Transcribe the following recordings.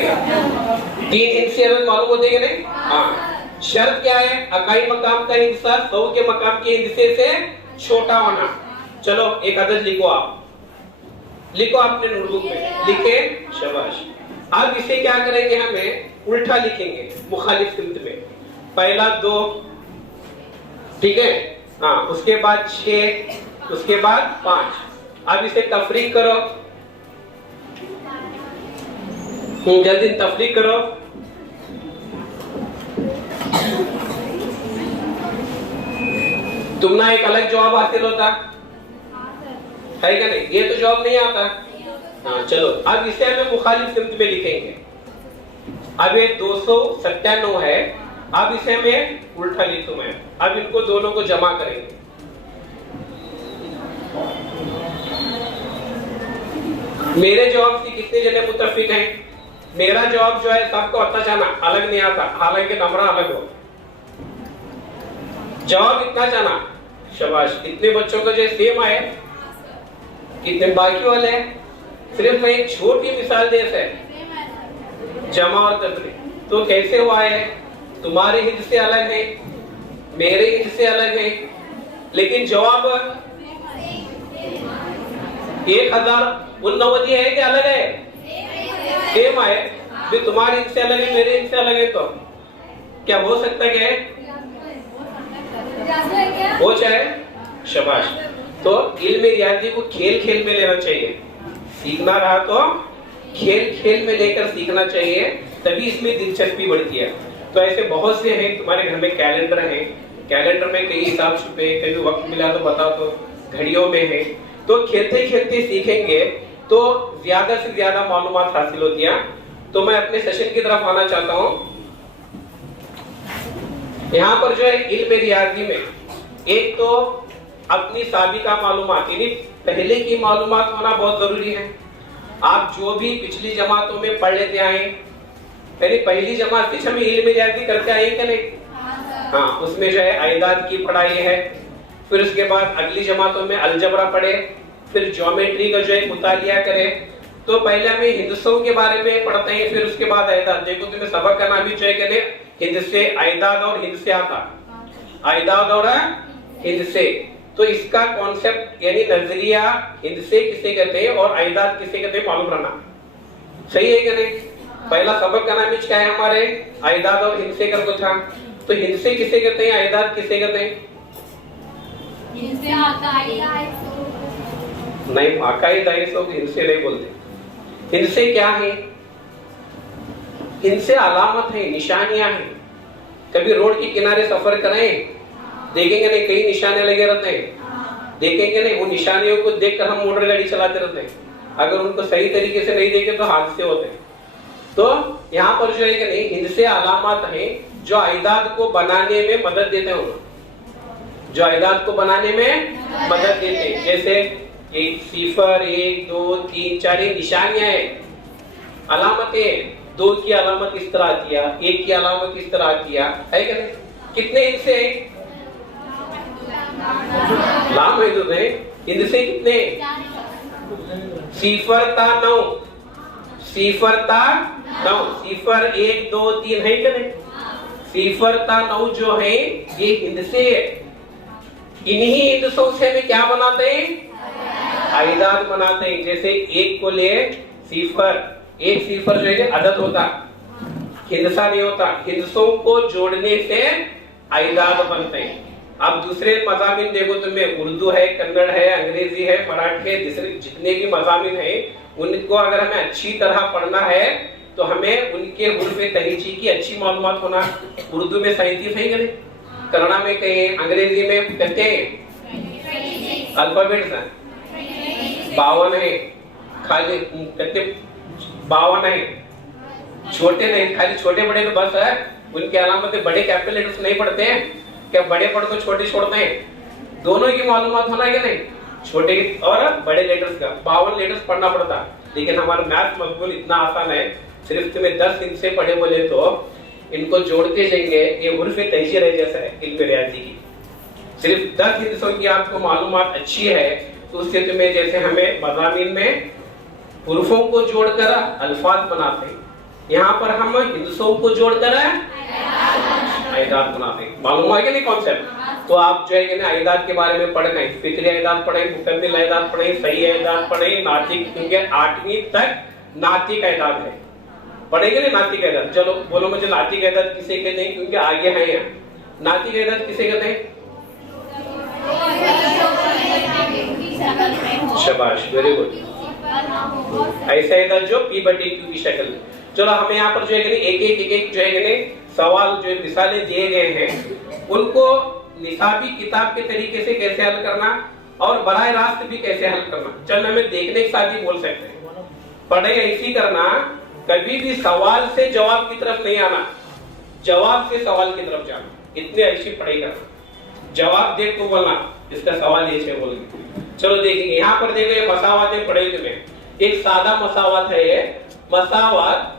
तीन हिंद से अदद मालूम होते हैं नहीं? हाँ। शर्त क्या है? अकाई मकाम का हिस्सा 100 के मकाम के हिस्से से छोटा होना। चलो एक अदद लिखो, आप लिखो अपने नोटबुक में, लिखे, शाबाश। अब इसे क्या करेंगे, हमें उल्टा लिखेंगे मुखालिफ सिमत में। पहला 2, ठीक है, हाँ, उसके बाद 6, उसके बाद 5। अब इसे तफरीक करो, जल्दी तफरीक करो। तुमना एक अलग जवाब हासिल होता है क्या नहीं? ये तो जवाब नहीं आता। हाँ चलो, अब इसे हमें मुखालिफ सिमत में लिखेंगे। अब ये 297 है, अब इसे हमें उल्टा लिखूं मैं। अब इनको दोनों को जमा करेंगे। मेरे जवाब से कितने जने मुत्तफिक हैं? मेरा जवाब जो है सबको आता जाना, अलग नहीं आता, हालांकि नंबर अलग हो। जवाब इतना जाना, शाबाश। कितने बच्चों का जो सेम आए, कितने बाकी वाले हैं? सिर्फ मैं एक छोटी मिसाल दे से जमा और तफरीक। तो कैसे हुआ है? तुम्हारे हिस्से से अलग है, मेरे हिस्से से अलग है, लेकिन जवाब 1089 है कि अलग है? सेम है। भी तुम्हारे हिस्से अलग है, मेरे हिस्से अलग है, तो क्या हो सकता है? हो जाए, शाबाश। तो इल्म रियाजी को खेल खेल में लेना चाहिए। सीखना रहा तो खेल खेल में लेकर सीखना चाहिए, तभी इसमें दिलचस्पी बढ़ती है। तो ऐसे बहुत से हैं, तुम्हारे घर में कैलेंडर है, कैलेंडर में कई हिसाब छुपे, कभी वक्त मिला तो बताओ, तो घड़ियों में है। तो खेलते खेलते सीखेंगे तो ज्यादा से ज्यादा मालूमात हासिल होती है। तो मैं अपने सेशन की तरफ आना चाहता हूँ। यहाँ पर जो है इल्म रियाजी में एक तो अपनी साबिका मालूमात, यानी पहले की मालूमात होना बहुत जरूरी है। आप जो भी पिछली जमातों में पढ़ लेते आए, यानी पहली जमात से हमें इल्म रियाजी करते आए क्या नहीं? हाँ, उसमें जो है आयदाद की पढ़ाई है। फिर उसके बाद अगली जमातों में अलजबरा पढ़े, फिर ज्योमेट्री का जो है मुतालिया करे। तो पहले हमें हिंदसों के बारे में पढ़ते हैं, फिर उसके बाद आयदाद। देखो तुम्हें सबक का नाम ही जो है कहने हिंदसे, आयदाद और हिंदसे आता, आयदाद और हिंदसे। तो इसका कॉन्सेप्ट यानी नजरिया हिंदसे किसे कहते हैं और आयदाद किसे कहते हैं मालूम रहना सही है कि नहीं? पहला सबक का नाम क्या है हमारे? आयदाद और हिंदसे कर को था। तो हिंदसे किसे कहते हैं, आयदाद किसे कहते हैं? नहीं, अकाई दाइसो हिंदसे नहीं बोलते। हिंदसे क्या है? हिंदसे अलामत है, निशानियां हैं। कभी रोड के किनारे सफर करें, देखेंगे नहीं कई निशाने लगे रहते हैं, देखेंगे नहीं, वो निशानियों को देखकर हम मोटर गाड़ी चलाते रहते हैं। अगर उनको सही तरीके से नहीं देखे तो हादसे होते हैं। तो यहाँ पर जो है कि नहीं, हिंदसे अलामत हैं जो आयदाद को बनाने में मदद देते हैं, जो आयदाद को बनाने में मदद देते हैं। जैसे 0, 1, 2, 3, 4 निशानियां हैं, अलामतें। 2 की अलामत इस तरह आती है, 1 की अलामत इस तरह आती है कि नहीं? कितने हिस्से हैं? लाम है तो नहीं, हिंदसे कितने? 0 ता 9, 0 ता 9, 0, 1, 2, 3 है कि नहीं? 0 ता 9 जो है ये हिंदसे है। इन्हीं हिंदसों से हमें क्या बनाते हैं? आयदाद बनाते हैं। जैसे 1 को ले 0, 1 0 जो है अदद होता, हिंदसा नहीं होता। हिंदसों को जोड़ने से आयदाद बनते हैं। अब दूसरे मज़ामिन देखो, तुम्हें उर्दू है, कन्नड़ है, अंग्रेजी है, मराठी है, दूसरे जितने भी मज़ामिन है, उनको अगर हमें अच्छी तरह पढ़ना है तो हमें उनके हुर्फ़े तहीजी की अच्छी मालूमात होना। उर्दू में 37 है नहीं, कन्नड़ा में कहें, अंग्रेजी में कहते हैं अल्फाबेट्स हैं 52 है, खाली कहते 52 है, छोटे नहीं, खाली छोटे बड़े तो बस है, उनके अलामतें बड़े कैपिटल लेटर्स नहीं पढ़ते हैं क्या? बड़े पढ़ तो छोटे छोड़ते हैं। दोनों की मालूमात होना है कि नहीं? छोटे और बड़े लेटर्स का 52 लेटर्स पढ़ना पड़ता। लेकिन हमारा मैथ मकबूल इतना आसान है, सिर्फ तुम्हें 10 हिंदसे पढ़े बोले तो इनको जोड़ते जाएंगे, ये हुर्फ़े तहीजी रह जैसा है इल्म रियाजी की। सिर्फ 10 हिंदसों की आपको मालूमात अच्छी है तो उससे तुम्हें, जैसे हमें मज़ामीन में हुर्फ़ों को जोड़कर अल्फाज बनाते हैं, यहाँ पर हम हिंदुओं को जोड़कर आयदाद बनाते हैं। मालूम है कि नहीं कॉन्सेप्ट? तो आप जो है ना आयदाद के बारे में पढ़ गए, फिक्री आयदाद पढ़े, मुकम्मिल आयदाद पढ़े, सही आयदाद पढ़े, नातिक, क्योंकि 8वीं तक नातिक आयदाद है, पढ़ेंगे ना नातिक आयदाद। चलो बोलो मुझे नातिक आयदाद किसे कहते हैं, क्योंकि आगे है यहाँ। नातिक आयदाद किसे कहते हैं? शाबाश, वेरी गुड। ऐसा आयदाद जो P/Q की शक्ल में। चलो हमें यहाँ पर जो है एक जो है सवाल जो मिसालें दिए गए हैं उनको निसाबी किताब के तरीके से कैसे हल करना और बराह रास्त भी कैसे हल करना, चलो हमें देखने के साथ ही बोल सकते हैं। पढ़ाई ऐसी करना, कभी भी सवाल से जवाब की तरफ नहीं आना, जवाब से सवाल की तरफ जाना, इतने अच्छी पढ़ाई करना। जवाब देख को बोलना इसका सवाल ये से बोलेंगे। चलो देखिए यहाँ पर देखो ये मसावातें पढ़े तुम्हें। एक सादा मसावात है ये मसावात,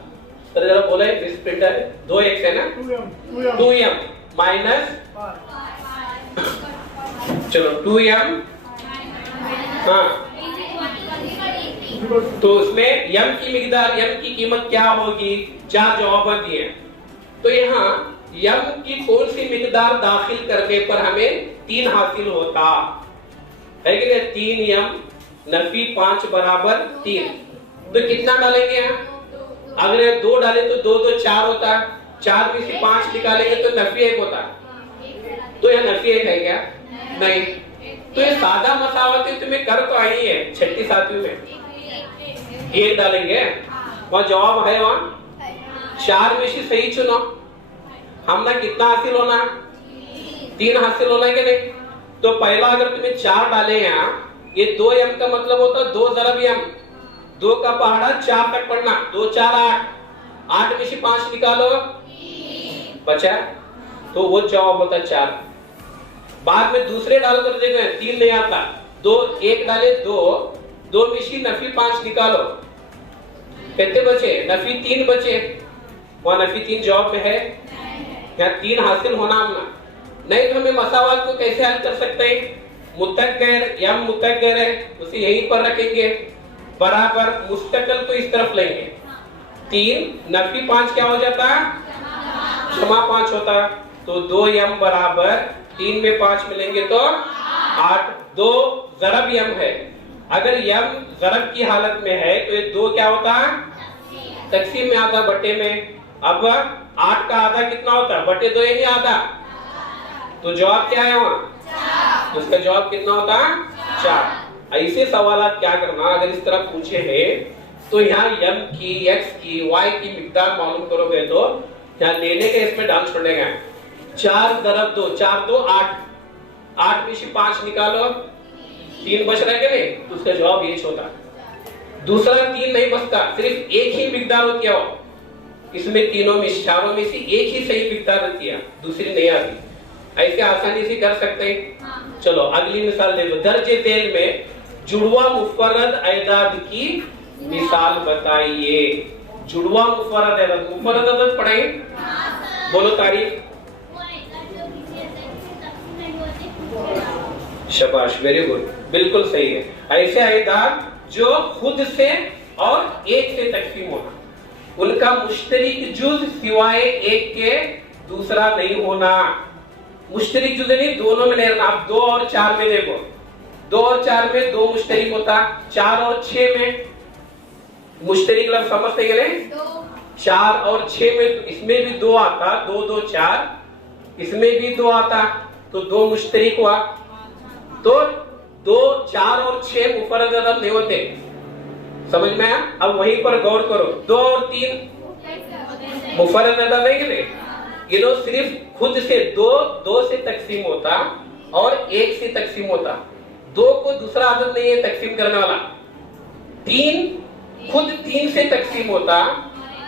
जरा बोले प्रिंटर 2x है ना, 2m माइनस, चलो 2m, हाँ तो उसमें m की मिकदार, m की कीमत क्या होगी, 4 जवाब दिए। तो यहाँ m की कौन सी मिकदार दाखिल करने पर हमें 3 हासिल होता है कि नहीं? 3m नफी 5 बराबर 3। तो कितना डालेंगे यहाँ? अगर 2 डाले तो 2 2 4 होता, 4 में से 5 निकालेंगे तो नफी 1 होता। तो यह नफी 1 है क्या? नहीं। तो ये सादा मसावत तुम्हें कर तो आई है 6ठी 7वीं में, 1 डालेंगे वहां जवाब है, वहां 4 में से सही चुनो। हमने कितना हासिल होना? 3 हासिल होना है कि नहीं? तो पहला अगर तुम्हें 4 डाले यहाँ, ये 2m का मतलब होता 2 ज़रब m, 2 का पहाड़ा 4 तक पढ़ना, 2 4 8, 8 में से 5 निकालो बचा, तो वो जवाब होता 4। बाद में दूसरे डालकर देखो 3 नहीं आता, 2 1 डाले 2 में से नफी 5 निकालो, कितने बचे? नफी 3 बचे, वहां नफी 3 जवाब में है, यहाँ 3 हासिल होना हमना। नहीं तो हमें मसावात को कैसे हल कर सकते हैं? मुतगैर या मुतगैर है उसे यहीं पर रखेंगे, बराबर मुस्तकल को इस तरफ लेंगे, 3 नफी 5 क्या हो जाता? क्षमा 5 होता। तो 2m बराबर 3 में 5 मिलेंगे तो 8, 2 ज़रब m है। अगर m ज़रब की हालत में है तो ये 2 क्या होता? तकसीम में आता, बटे में। अब 8 का आधा कितना होता? बटे 2 ही आधा, तो जवाब क्या है वहां? उसका जवाब कितना होता? 4। ऐसे सवालात क्या करना, अगर इस तरह पूछे हैं तो यहाँ m की, x की, y की मिकदार मालूम करोगे तो यहाँ लेने के इसमें डाल छोड़ेगा। 4 ज़रब 2, 4 2 8, 8 में से 5 निकालो, 3 बच रहा है कि नहीं? तो उसका जवाब ये होता। दूसरा 3 नहीं बचता, सिर्फ एक ही मिकदार होती है, इसमें तीनों में चारों में से एक ही सही मिकदार होती है, दूसरी नहीं आती। ऐसे आसानी से कर सकते हैं। चलो अगली मिसाल देखो, दर्जे तेल में जुड़वा मुफर्रद अयदाद की मिसाल बताइए। जुड़वा मुफर्रद अयदाद, मुफर्रद अयदाद पढ़े, बोलो तारीफ। शाबाश, वेरी गुड, बिल्कुल सही है। ऐसे अयदाद जो खुद से और एक से तकसीम होना, उनका मुश्तरिक जुज़ सिवाय एक के दूसरा नहीं होना। मुश्तरिक जुज़ नहीं, दोनों में नहीं रहना। आप 2 और 4 में देखो, 2 और 4 में 2 मुश्तरिक होता, 4 और 6 में मुश्तरिक लफ्ज़ समझते हैं नहीं? 4 और 6 में इसमें भी 2 आता, 2 2 4, इसमें भी 2 आता, तो 2 मुश्तरिक हुआ। तो 2 4 और 6 मुफर्रद अदद नहीं होते, समझ में आया? अब वहीं पर गौर करो, 2 और 3 मुफर्रद अदद नहीं है, ये लोग सिर्फ खुद से 2 से तकसीम होता और 1 से तकसीम होता। 2 को दूसरा आदत नहीं है तकसीम करने वाला। 3 खुद 3 से तकसीम होता,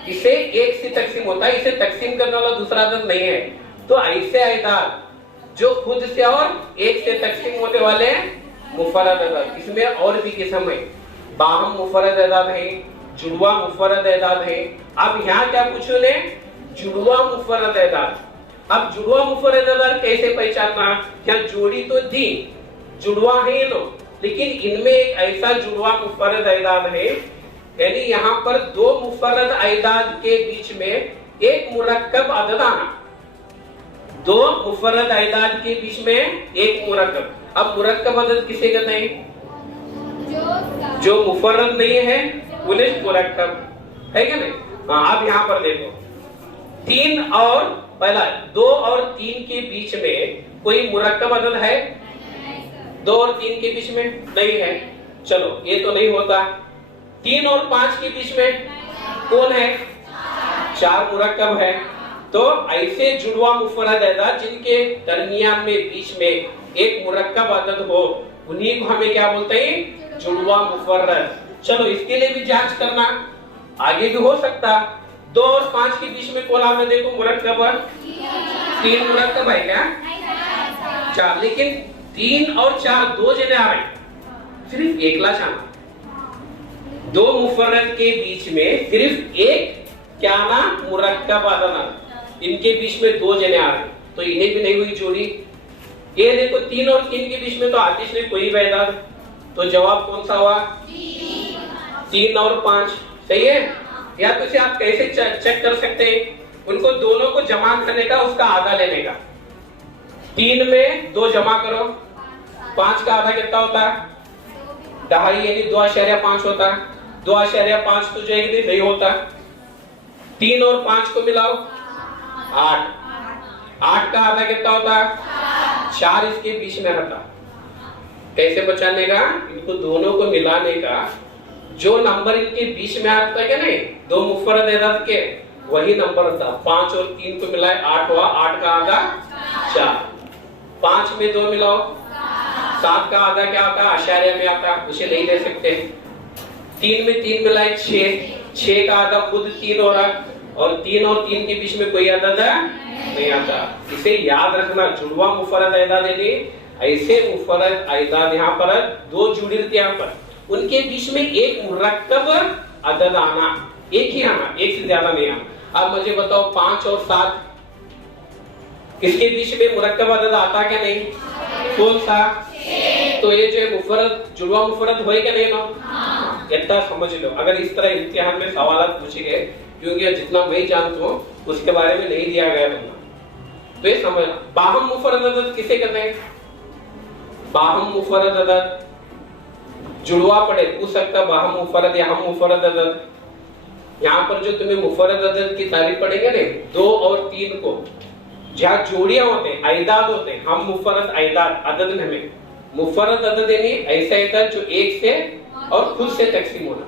इसे 1 से तकसीम होता, इसे तकसीम करने वाला दूसरा आदत नहीं है। तो ऐसे अयदाद जो खुद से और 1 से तकसीम होने वाले हैं मुफर्रद अयदाद। इसमें और भी किस्म है, बाहम मुफर्रद अयदाद है, जुड़वा मुफर्रद अयदाद है। अब यहाँ क्या पूछो ने? जुड़वा मुफर्रद अयदाद। अब जुड़वा मुफर्रद अयदाद कैसे पहचानना? क्या जोड़ी तो दी, जुड़वा है ये लोग, लेकिन इनमें एक ऐसा जुड़वा मुफर्रद अयदाद है यानी यहाँ पर दो मुफर्रद अयदाद के बीच में एक मुरक्कब अदद आना। दो मुफर्रद अयदाद के बीच में एक मुरक्कब। अब मुरक्कब अदद किसे कहते हैं? जो मुफर्रद नहीं है उन्हें मुरक्कब है क्या नहीं? हाँ, अब यहाँ पर देखो 3 और पहला 2 और 3 के बीच में कोई मुरक्कब अदद है? 2 और 3 के बीच में नहीं है। चलो ये तो नहीं होता। 3 और 5 के बीच में कौन है? 4 मुरक्कब है। तो ऐसे जुड़वा मुफर्रद अयदाद जिनके दरमियान में बीच में एक मुरक्कब अदद हो उन्हीं को हमें क्या बोलते हैं? जुड़वा मुफर्रद। चलो इसके लिए भी जांच करना, आगे भी हो सकता। 2 और 5 के बीच में कौन आ रहा है? देखो मुरक्कब 3 मुरक्कब है क्या? 4, लेकिन 3 और 4 दो जने आ रहे हैं, सिर्फ एक लाश आना। 2 मुफर्रद के बीच में सिर्फ एक क्या आना? मुरक्कब आना। इनके बीच में 2 जने आ रहे हैं, तो इन्हें भी नहीं हुई जोड़ी। ये देखो 3 और 3 के बीच में तो आतिश नहीं कोई अयदाद, तो जवाब कौन सा हुआ? 3 और 5। सही है? या तो इसे आप कैसे चेक कर सकते हैं? उनको दोनों को जमा करने का, उसका आधा लेने का। 3 में 2 जमा करो, 5 का आधा कितना होता है? 2.5 यानी 2.5 होता है। 2.5 तो जो है नहीं होता। 3 और 5 को मिलाओ 8। 8 का आधा कितना होता है? 4 इसके बीच में रहता। कैसे बचाने का? इनको दोनों को मिलाने का, जो नंबर इनके बीच में आता है क्या नहीं, 2 मुफर्रद अयदाद के, वही नंबर होता। 5 और 3 को मिलाए 8 हुआ। 8 का आधा 4। 5 में 2 मिलाओ 7 का आधा क्या आता? आशार्य में आता, उसे नहीं ले सकते। 3 में 3 मिलाए 6। 6 का आधा खुद 3 हो रहा, और 3 और 3 के बीच में कोई अदद नहीं आता। इसे याद रखना, जुड़वा मुफर्रद अयदाद यानी ऐसे मुफर्रद अयदाद यहाँ पर 2 जुड़ी रहती है, यहाँ पर उनके बीच में एक मुरक्कब अदद आना, एक ही आना, एक से ज्यादा नहीं आना। अब मुझे बताओ 5 और 7 इसके बीच में मुरक्कब अदद आता क्या नहीं? कौन सा? तो ये जो मुफर्रद जुड़वा मुफर्रद होएगा नहीं ना? इतना समझ लो। अगर इस तरह इम्तिहान में सवाल पूछे गए, क्योंकि जितना मैं जानता हूँ उसके बारे में नहीं दिया गया तुमने, तो ये समझना। बाहम मुफर्रद अदद किसे कहते हैं? बाहम मुफर्रद अदद जुड़वा पड़े पूछ सकता, बाहम मुफर्रद या हम मुफर्रद अदद। यहाँ पर जो तुम्हें मुफर्रद अदद की तारीफ पढ़ेंगे ना, 2 और 3 को जहाँ जोड़ियां होते हैं, अयदाद होते हैं, हम मुफर्रद अयदाद, अदद में मुफर्रद अदद यानी ऐसे अयदाद जो एक से और खुद से तकसीम होना।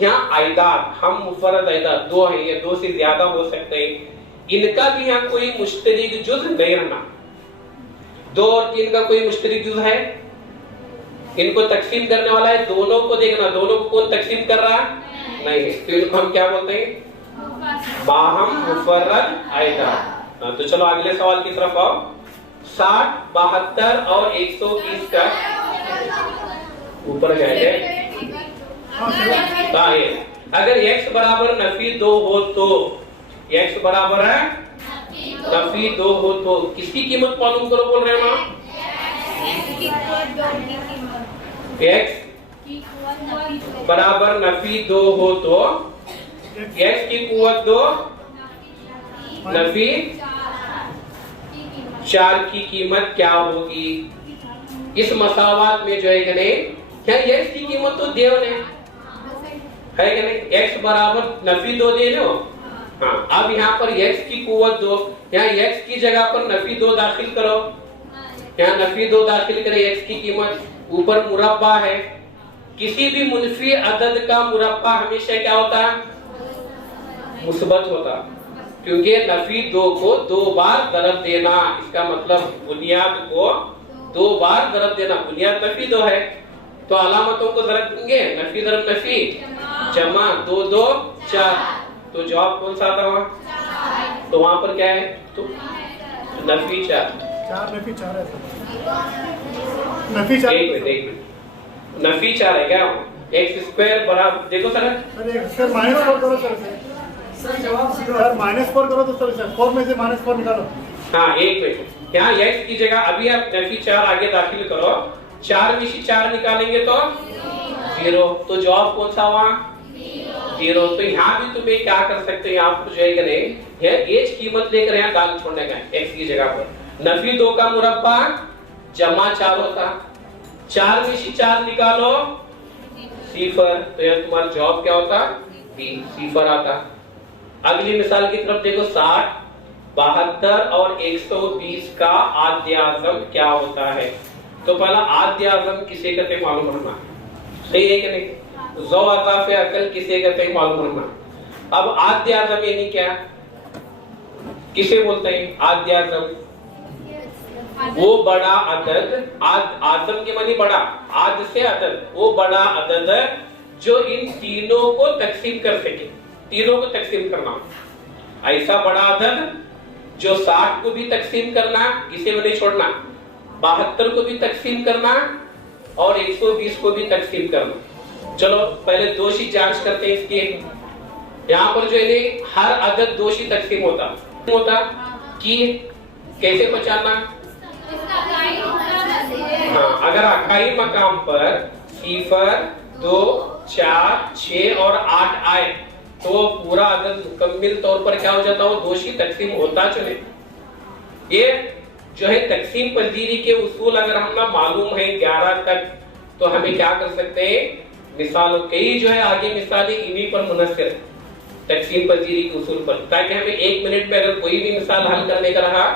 यहाँ अयदाद हम मुफर्रद अयदाद 2 है या 2 से ज्यादा हो सकते हैं, इनका भी यहाँ कोई मुश्तरिक जुज़ नहीं रहना। 2 और 3 का कोई मुश्तरिक जुज़ है? इनको तकसीम करने वाला है, दोनों को देखना, दोनों को कौन तकसीम कर रहा है? नहीं है। तो इनको हम क्या बोलते हैं? बाहम मुफर्रद अयदाद। तो चलो अगले सवाल की तरफ आओ। 60, 72 और 120 का ऊपर जाएंगे। अगर x बराबर नफी 2 हो तो, x बराबर है नफी 2 हो तो किसकी कीमत मालूम करो बोल रहे हैं ना? x बराबर नफी 2 हो तो x की कुव्वत 2 नफी 4 की कीमत क्या होगी? इस मसावात में जो है कि नहीं, क्या x की कीमत तो देव ने है कि नहीं? x बराबर नफी 2 दे लो। हाँ, अब यहाँ पर x की कुव्वत 2, यहाँ x की जगह पर नफी 2 दाखिल करो। यहाँ नफी 2 दाखिल करें, x की कीमत, ऊपर मुरब्बा है। किसी भी मुनफी अदद का मुरब्बा हमेशा क्या होता है? मुस्बत होता, क्योंकि नफी 2 को 2 बार दरब देना, इसका मतलब बुनियाद को 2 बार दरब देना। बुनियाद नफी 2 है, तो अलामतों को दरब देंगे, नफी दरब नफी जमा 2 2 4, तो जवाब कौन सा आता हुआ? तो वहां पर क्या है? तो नफी 4 नफी 4 है। नफी 4 एक मिनट नफी 4 है क्या? एक्स स्क्वायर बराबर, देखो सर सर -4 करो सर जवाब सर -4 करो तो सर 4 में से -4 निकालो। हाँ एक मिनट, यहाँ x की जगह अभी आप नफी 4 आगे दाखिल करो, 4 में से 4 निकालेंगे तो 0, तो जवाब कौन सा हुआ? 0। तो यहाँ भी तुम्हें क्या कर सकते हैं, यहाँ पर जो है कि नहीं एज कीमत लेकर यहाँ डाल छोड़ने का x की जगह पर। नफी 2 का मुरब्बा जमा 4 होता, 4 में से 4 निकालो 0। तो यह तुम्हारा जवाब क्या होता, बी 0 आता। अगली मिसाल की तरफ देखो, 60, 72 और 120 का आद्याज़म क्या होता है। तो पहला आद्याज़म किसे कहते हैं मालूम रखना, सही है कि नहीं। ज़ौ अज़ाफ़े अकल किसे कहते हैं मालूम रखना। अब आद्याज़म यानी क्या, किसे बोलते हैं आद्याज़म, वो बड़ा अदद, आज़म के मानी बड़ा, आद से अदद, वो बड़ा अदद जो इन तीनों को तकसीम कर सके। तीनों को तकसीम करना, ऐसा बड़ा अदद जो 60 को भी तकसीम करना, इसे में नहीं छोड़ना, 72 को भी तकसीम करना और 120 को भी तकसीम करना। चलो पहले दोषी जांच करते हैं इसकी। यहाँ पर जो है हर अदद दोषी तकसीम होता कि कैसे पहचानना। हाँ, अगर अकाई मकाम पर 0, 2, 4, 6 और 8 आए तो पूरा अदद मुकम्मिल तौर पर क्या हो जाता है, दोषी तकसीम होता चले। ये जो है तकसीम पजीरी के उसूल अगर हमें मालूम है 11 तक, तो हमें क्या कर सकते हैं, मिसालों कई जो है आगे मिसालें इन्हीं पर मुनस्सिर तकसीम पजीरी के उसूल पर, ताकि हमें 1 मिनट में अगर कोई भी मिसाल हल करने का रहा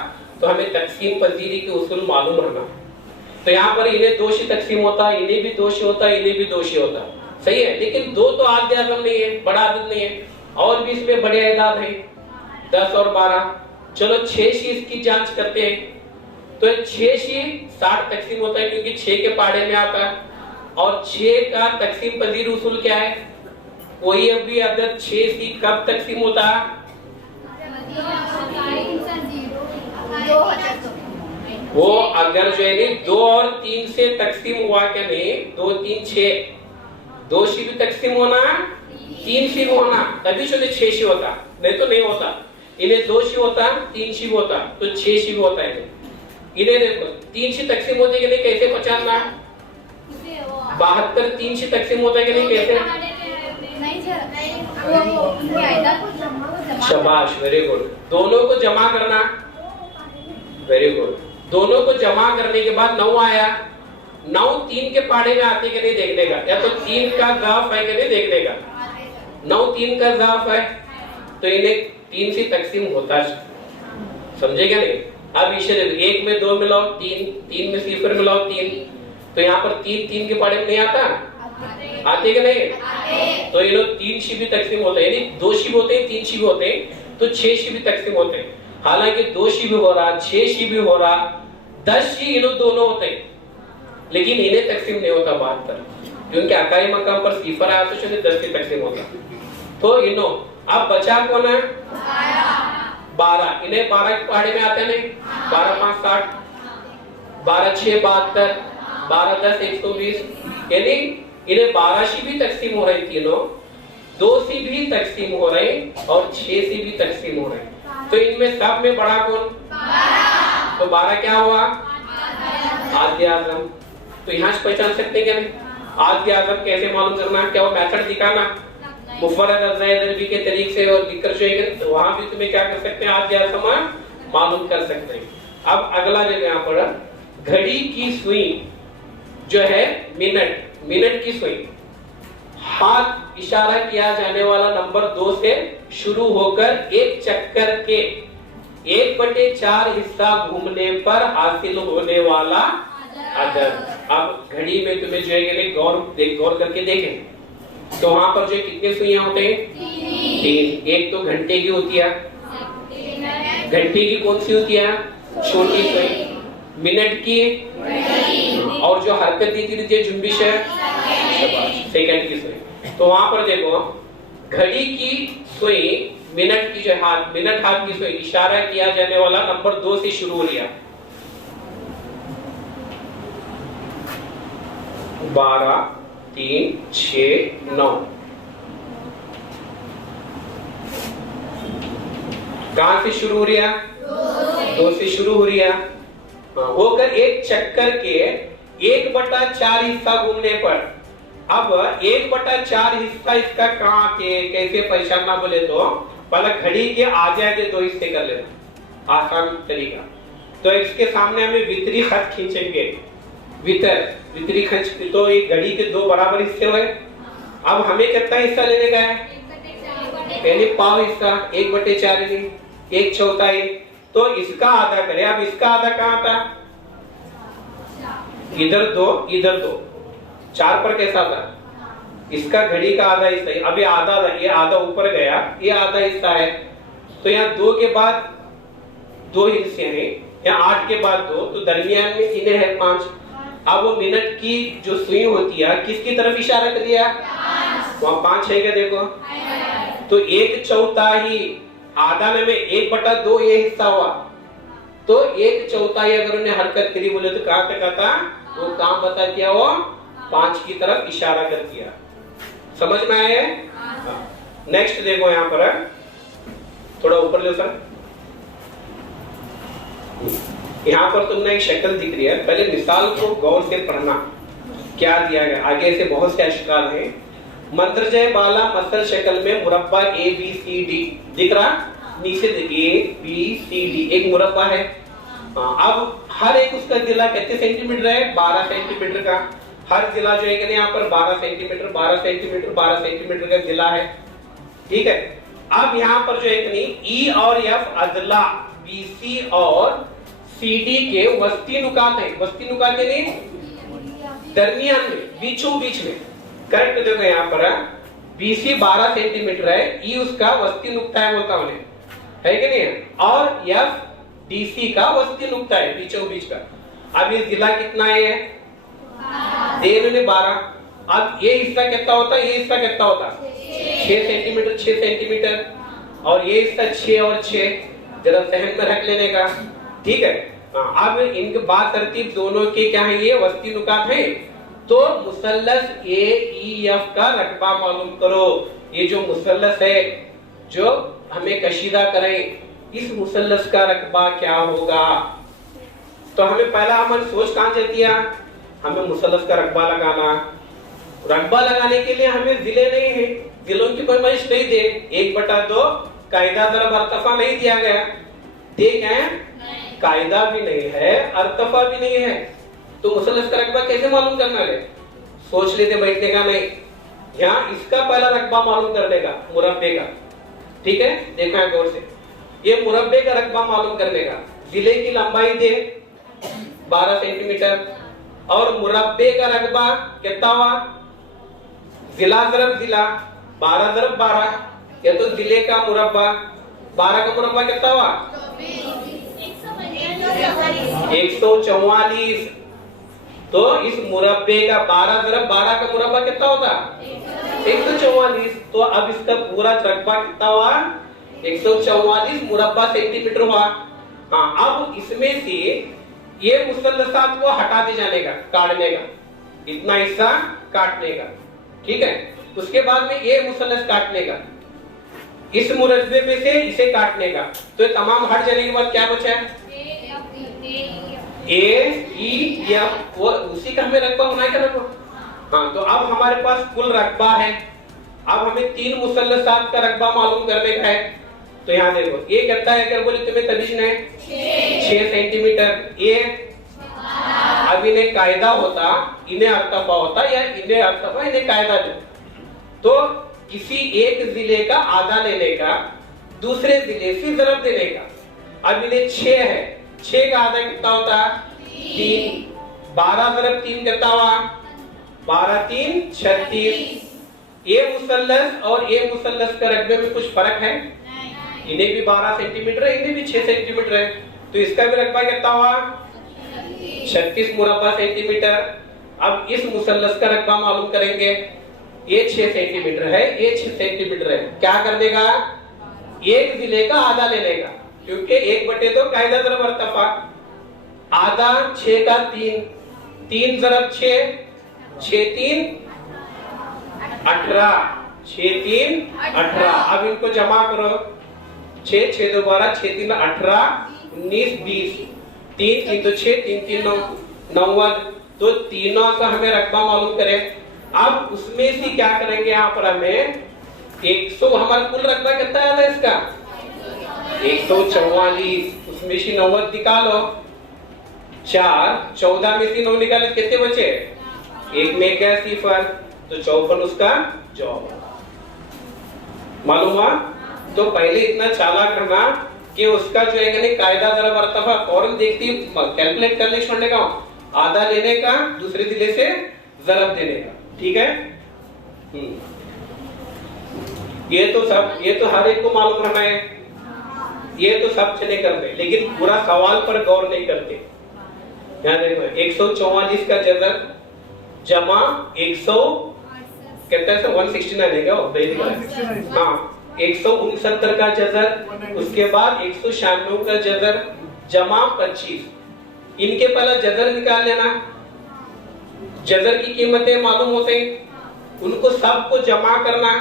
तो हमें तकसीम पजीरी के उसूल मालूम रहना। तो यहाँ पर इन्हें दोषी तकसीम होता, इन्हें भी दोषी होता, इन्हें भी दोषी होता, सही है। लेकिन 2 तो आद्य आज़म नहीं है, बड़ा आदद नहीं है, और भी इसमें बड़े आदाद है 10 और 12। चलो 6 शी इसकी जांच करते हैं। तो 6 शी 60 तकसीम होता है क्योंकि 6 के पाड़े में आता है, और 6 का तकसीम पजीर उसूल क्या है, कोई अभी अदद 6 शी कब तकसीम होता है, वो अगर जो है 2 और 3 से तकसीम हुआ क्या नहीं, 2, 3, 6, 2 शी भी तकसीम होना, 3 शी भी होना, तभी जो 6 शी होता, नहीं तो नहीं होता। इन्हें 2 शी होता, 3 शी भी होता, तो 6 शी भी होता है। इन्हें देखो 3 शी तकसीम होते कि नहीं, कैसे पहचानना, 72 3 शी तकसीम होता है कि नहीं, कैसे, शाबाश, वेरी गुड। दोनों को जमा करना, वेरी गुड। दोनों को जमा करने के बाद 9 आया, 9 3 के पाड़े में आते कि नहीं देखने का, या तो 3 का ज़ाफ है कि नहीं देखने का। 9 3 का ज़ाफ है तो इन्हें 3 से तकसीम होता है, समझे क्या नहीं। अब इसे देखो, 1 में 2 मिलाओ 3, 3 में 0 मिलाओ 3, तो यहाँ पर 3 3 के पाड़े में नहीं आता, आते कि नहीं, तो ये लोग 3 शी भी तकसीम होते हैं, यानी 2 शी भी होते हैं, 3 शी भी होते हैं, तो 6 शी भी तकसीम होते हैं। हालांकि 2 शी भी हो रहा, 6 शी भी हो रहा, 10 शी इन दोनों होते हैं, लेकिन इन्हें तकसीम नहीं होता 72, क्योंकि अकाई मकाम पर 0 आया तो चलिए 10 की तकसीम होता। तो इनो अब बचा कौन है, 12, इन्हें 12 के पहाड़े में आते नहीं, 12 5 60, 12 6 72, 12 10 120, यानी इन्हें 12 शी भी तकसीम हो रही, तीनों 2 सी भी तकसीम हो रहे और 6 सी भी तकसीम हो रहे। तो इनमें सब में बड़ा कौन, 12, तो 12 क्या हुआ, आद्य आज़म। तो यहाँ से पहचान सकते हैं क्या नहीं, आद्य आज़म कैसे मालूम करना, क्या वो मेथड दिखाना, मुफर्रद अज़्ज़ाइदरबी के तरीके से और जिक्र चाहिए, तो वहां भी तुम्हें क्या कर सकते हैं, आद्य आज़म मालूम कर सकते हैं। अब अगला जगह यहाँ पर घड़ी की सुई जो है मिनट की सुई, हाथ इशारा किया जाने वाला नंबर 2 से शुरू होकर एक चक्कर के 1/4 हिस्सा घूमने पर हासिल होने वाला अदद। अब घड़ी में तुम्हें जो है गौर करके देखें, तो वहां पर जो कितने सुइयां होते हैं, 3। एक तो घंटे की होती है, घंटे की कौन सी होती है, छोटी सुई। मिनट की, और जो हरकत देती रहती है जुम्बिश है, सेकंड की सुई। तो वहां पर देखो घड़ी की सुई, मिनट की जो मिनट हाथ की सुई, इशारा किया जाने वाला नंबर 2 से शुरू हो लिया, 12 3 6 9, कहां से शुरू हो रहा, 2 से शुरू हो रहा, होकर एक चक्कर के 1/4 हिस्सा घूमने पर अब 1/4 हिस्सा इसका कहाँ के कैसे परेशान ना बोले तो पहले घड़ी के आधे आधे 2 हिस्से कर लेना, आसान तरीका। तो इसके सामने हमें वितरी खत खींचेंगे, वितरी खींच तो ये घड़ी के 2 बराबर हिस्से हुए। अब हमें कितना हिस्सा लेने का है? पहले पाव हिस्सा, 1/4 1/4। तो इसका आधा करें। अब इसका आधा कहाँ था? इधर 2 इधर 2, 4 पर कैसा था? इसका घड़ी का आधा हिस्सा है। अब ये आधा ऊपर गया, ये आधा हिस्सा है। तो यहाँ 2 के बाद 2 हिस्से हैं, यहाँ 8 के बाद 2, तो दरमियान में इन्हें है 5। अब वो मिनट की जो सुई होती है किसकी तरफ इशारा कर दिया? वहां 5 है क्या? देखो तो 1/4 आधा में 1/2 ये हिस्सा हुआ। तो 1/4 अगर उन्हें हरकत करी बोले तो कहाँ तक आता? वो काम बता दिया, वो 5 की तरफ इशारा कर दिया। समझ में आया? नेक्स्ट देखो यहाँ पर, थोड़ा ऊपर ले सर। यहाँ पर तुमने एक शक्ल दिख रही है, पहले मिसाल को गौर से पढ़ना क्या दिया गया। आगे से बहुत से अशकाल हैं। मंत्र जय बाला मसल शक्ल में मुरब्बा ABCD दिख रहा, नीचे ABCD एक मुरब्बा है। अब हर एक उसका जिला कितने सेंटीमीटर है? 12 सेंटीमीटर का। हर जिला जो है कि यहाँ पर 12 सेंटीमीटर 12 सेंटीमीटर 12 सेंटीमीटर का जिला है, ठीक है। अब यहाँ पर जो है कि E और F अदला, BC और CD के वस्ती नुकात है। वस्ती नुकात यानी दरमियान में, बीचों बीच में। करेक्ट देखो यहाँ पर BC 12 सेंटीमीटर है, E उसका वस्ती नुक्ता है बोलता उन्हें, है कि नहीं? और F DC का वस्ती नुक्ता है, बीचों बीच का। अब ये जिला कितना है? 12। अब ये हिस्सा कितना होता है? ये हिस्सा कितना होता? 6 सेंटीमीटर 6 सेंटीमीटर। और ये हिस्सा 6 और 6, जरा सहन में रख लेने का, ठीक है। अब इनके बाद तरतीब दोनों के क्या है? ये वस्ती नुकात है। तो मुसल्लस AEF का रकबा मालूम करो। ये जो मुसल्लस है जो हमें कशीदा करें, इस मुसल्लस का रकबा क्या होगा? तो हमें पहला हमारी सोच कहां जाती है? हमें मुसल्लस का रकबा लगाना। रकबा लगाने के लिए हमें जिले नहीं है, जिलों की कोई मजिश नहीं दे। 1/2 कायदा दरब अर्तफा नहीं दिया गया, ठीक है, कायदा भी नहीं है, अर्तफा भी नहीं है। तो मुसल्लस का रकबा कैसे मालूम करना है? सोच लेते बैठने का नहीं, यहाँ इसका पहला रकबा मालूम करने का, मुरब्बे का, ठीक है। देखो है गौर से, ये मुरब्बे का रकबा मालूम करने का। जिले की लंबाई दे 12 सेंटीमीटर और मुरब्बे का रकबा कितना हुआ? जिला दरब जिला 12 दरब 12, या तो जिले का मुरब्बा 12 का मुरब्बा कितना हुआ? 144। तो इस मुरब्बे का 12 दरब 12 का मुरब्बा कितना होता? 144। तो अब इसका पूरा रकबा कितना हुआ? 144 मुरब्बा सेंटीमीटर हुआ। हाँ, अब इसमें से ये मुसल्लसात को हटाते जाने का, काटने का, इतना हिस्सा काटने का, ठीक है। उसके बाद में ये मुसल्लस काटने का, इस मुरब्बे में से इसे काटने का। तो तमाम हट जाने के बाद क्या बचा है? AEF, वो उसी का हमें रकबा होना है क्या? रकबा। हाँ, तो अब हमारे पास कुल रकबा है। अब हमें 3 मुसल्लसात का रकबा मालूम करने का है। तो यहाँ देखो, ये कितना है? अगर बोले तुम्हें तबीज ने 6 सेंटीमीटर। ये अब इन्हें कायदा होता, इन्हें अर्तफा होता, या इन्हें अर्तफा इन्हें कायदा दे। तो किसी एक जिले का आधा लेने का, दूसरे जिले से जरब देने का। अब इन्हें 6 है, 6 का आधा कितना होता? 3। 12 दरब 3 कितना हुआ? 12 3 36। ये मुसल्लस और ये मुसल्लस का रकबे में कुछ फर्क है? इन्हें भी 12 सेंटीमीटर है, इन्हें भी 6 सेंटीमीटर है। तो इसका भी रकबा कितना हुआ? 36 मुरब्बा सेंटीमीटर। अब इस मुसल्लस का रकबा मालूम करेंगे। ये 6 सेंटीमीटर है, ये 6 सेंटीमीटर है। क्या कर देगा? एक जिले का आधा ले लेगा, क्योंकि 1/2 कायदा दरब अर्तफा। आधा 6 का 3, 3 दरब 6, 6 3 18, 6 3 18। अब इनको जमा करो, 6 6 2 12, 6 3 18, 19 20, 3 3 2 6, 3 3 9 9। तो तीनों का हमें रकबा मालूम करें। अब उसमें से क्या करेंगे यहाँ पर हमें 100 हमारा कुल रकबा कितना आया था इसका 144, उसमें से 90 निकालो 4, 14 में से 9 निकाले कितने बचे, एक में क्या सिफर, तो 54 उसका जवाब मालूम हुआ। तो पहले इतना चालाक करना कि उसका जो है कि कायदा जरा मरतबा फौरन देखती कैलकुलेट कर ले, छोड़ने का आधा लेने का दूसरे जिले से जरब देने का, ठीक है। ये तो हर एक को मालूम रहना है, ये तो सब चले करते, लेकिन पूरा सवाल पर गौर नहीं करते। ध्यान देखो 144 का जजर जमा 100 कितना है, 169 है क्या, हाँ 169 का जजर, उसके बाद 196 का जजर जमा 25, इनके पहले जजर निकाल लेना। जजर की कीमतें मालूम होते हैं, उनको सबको जमा करना,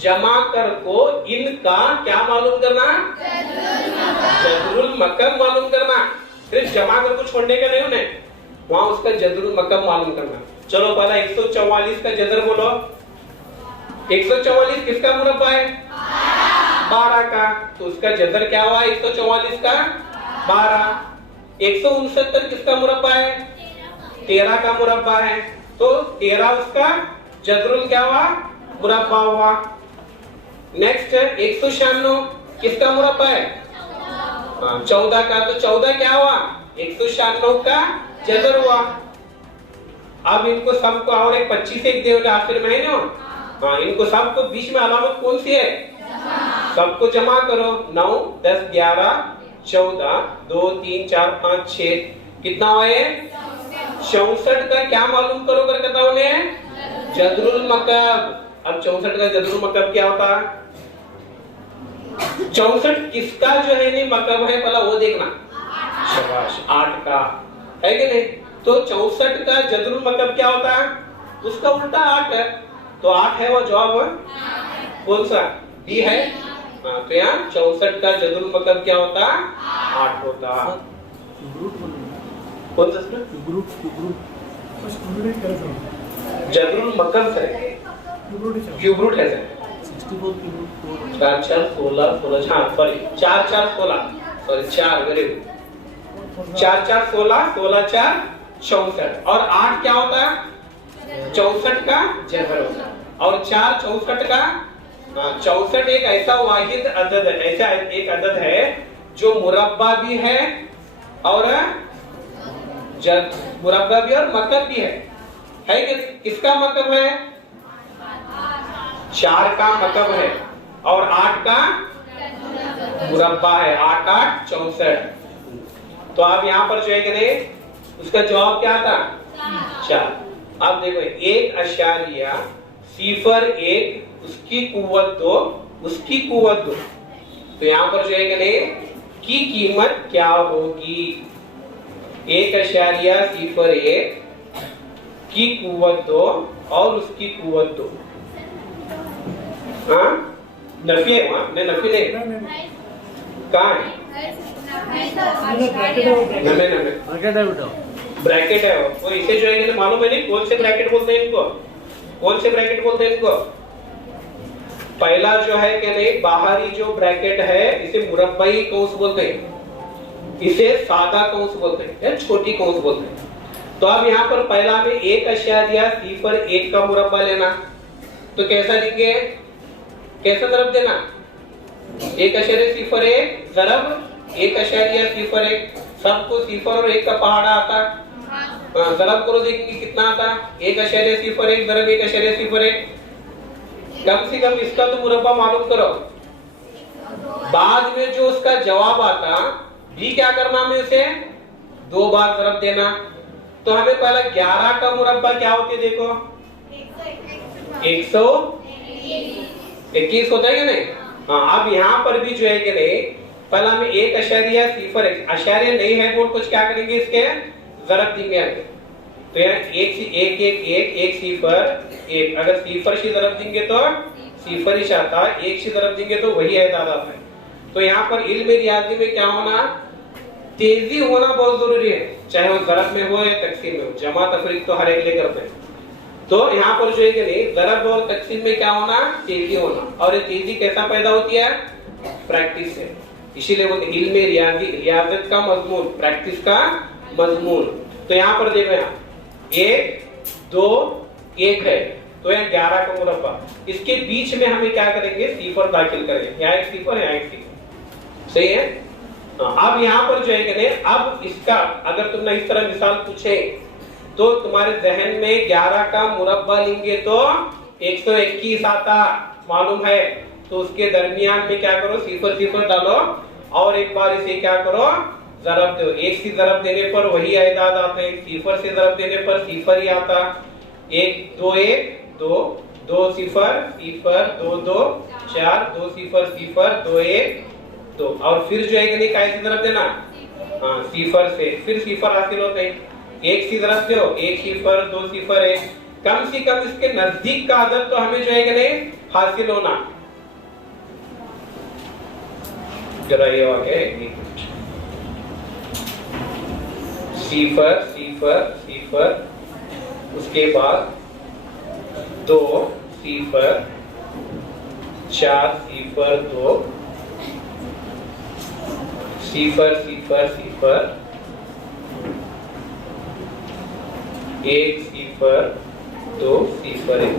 जमा कर को इनका क्या मालूम करना, जदरुल मकम मालूम करना, सिर्फ जमा कर को छोड़ने का नहीं उन्हें, वहां उसका जदरुल मकम मालूम करना। चलो पहला 144 का जजर बोलो। 144 किसका मुरब्बा है, 12 का, तो उसका जजर क्या हुआ 144 का 12। 169 किसका मुरब्बा है, 13 का मुरब्बा है, तो 13 उसका जदरुल क्या हुआ, मुरब्बा हुआ। नेक्स्ट 196 किसका मुरब्बा है, 14 का, तो 14 क्या हुआ 196 का जजर हुआ। अब इनको सबको और एक 25 एक दे आखिर में है ना, हाँ इनको सबको बीच में अलामत कौन सी है, सबको जमा करो 9 10 11 14 2 3 4 5 6 कितना हुआ है 64 का क्या मालूम करो कर कहता उन्हें जदरुल मकब। अब 64 का जदरुल मकब क्या होता है, 64 किसका जो है नहीं मकब है पहला वो देखना, शाबाश 8 का है कि नहीं। तो 64 का जदरुल मकब क्या होता है, उसका उल्टा 8 है, तो 8 है वो जवाब कौन सा डी है। हाँ तो यहाँ 64 का जदरुल मकब क्या होता 8 होता। कौन सा जदरुल मकब है, क्यूब रूट है 4 4 16 16, हाँ सॉरी 4 4 16 सॉरी 4 वेरी गुड 4 4 16 16 4 64 और 8 क्या होता है 64 का जबर होता है और 4 64 का 64 एक ऐसा वाहिद अदद है, ऐसा एक अदद है जो मुरब्बा भी है और मुरब्बा भी और मकब भी है कि किसका मकब है 4 का मकब है और 8 का मुरब्बा है, 8 8 64। तो आप यहाँ पर जो है कि नहीं उसका जवाब क्या था 4। अब देखो 1.01 उसकी कुव्वत 2 उसकी कुव्वत 2, तो यहाँ पर जो है कि नहीं की कीमत क्या होगी 1.01 की कुव्वत 2 और उसकी कुव्वत 2। हाँ नफी है वहां नहीं, नफी नहीं कहाँ है ब्रैकेट है वो, इसे जो है मालूम है नहीं कौन से ब्रैकेट बोलते हैं इनको, कौन से ब्रैकेट बोलते हैं इनको। पहला जो है कि नहीं बाहरी जो ब्रैकेट है इसे मुरब्बई कौंस बोलते हैं, इसे सादा कौंस बोलते हैं, छोटी कौंस बोलते हैं। तो अब यहाँ पर पहला में 1.01 का मुरब्बा लेना, तो कैसा लिखेंगे, कैसा जरब देना 1.01 जरब 1.01, सबको 0 और 1 का पहाड़ा आता, जरब करो देखेंगे कितना आता 1.01 जरब 1.01। कम से कम इसका तो मुरब्बा मालूम करो, बाद में जो उसका जवाब आता भी क्या करना हमें उसे 2 बार जरब देना। तो हमें पहला 11 का मुरब्बा क्या होते देखो 121 होता है कि नहीं। हाँ अब यहाँ पर भी जो है कि नहीं पहला हमें 1.01 अशारिया नहीं है बोर्ड कुछ क्या करेंगे इसके जरब देंगे आगे, तो यहाँ 1 सिफर 1 अगर सिफर से जरब देंगे तो सिफर ही आता, 1 से जरब देंगे तो वही है दादा है। तो यहाँ पर इल्म रियाजी में क्या होना तेजी होना बहुत जरूरी है, चाहे वो जरब में हो या तकसीम में हो, जमा तफरीक तो हर एक ले करते हैं। तो यहाँ पर जो है कि नहीं ज़रब और तकसीम में क्या होना, तेजी होना। और ये तेजी कैसा पैदा होती है, प्रैक्टिस से। इसीलिए वो इल्म में रियाजत का मजमून, प्रैक्टिस का मजमून। तो यहाँ पर देखो, यहाँ 1 2 1 है, तो यहाँ 11 का मुरब्बा। इसके बीच में हमें क्या करेंगे, सिफर दाखिल करेंगे। यहाँ एक सिफर, यहाँ एक सिफर, सही है। अब यहाँ पर जो है कि नहीं, अब इसका अगर तुमने इस तरह मिसाल पूछे तो तुम्हारे जहन में 11 का मुरब्बा लेंगे तो 121 आता, मालूम है। तो उसके दरमियान में क्या करो, सिफर सिफर डालो और एक बार इसे क्या करो, ज़रब दो। 1 से ज़रब देने पर वही आयदाद आते हैं, सिफर से ज़रब देने पर सिफर ही आता। 1 2 1 2 2 सिफर सिफर 2 2 4 2 सिफर सिफर 2 1 2। और फिर जो है कि नहीं काय से ज़रब देना, हाँ सिफर से, फिर सिफर हासिल होते हैं। 1 से ज़रब दो, 1 सिफर 2 सिफर 1। कम से कम इसके नजदीक का अदद तो हमें जो है कि नहीं हासिल होना। जरा ये वाक़या सिफर सिफर सिफर, उसके बाद 2 सिफर 4 सिफर 2 सिफर सिफर सिफर 1 सिफर 2 सिफर 1।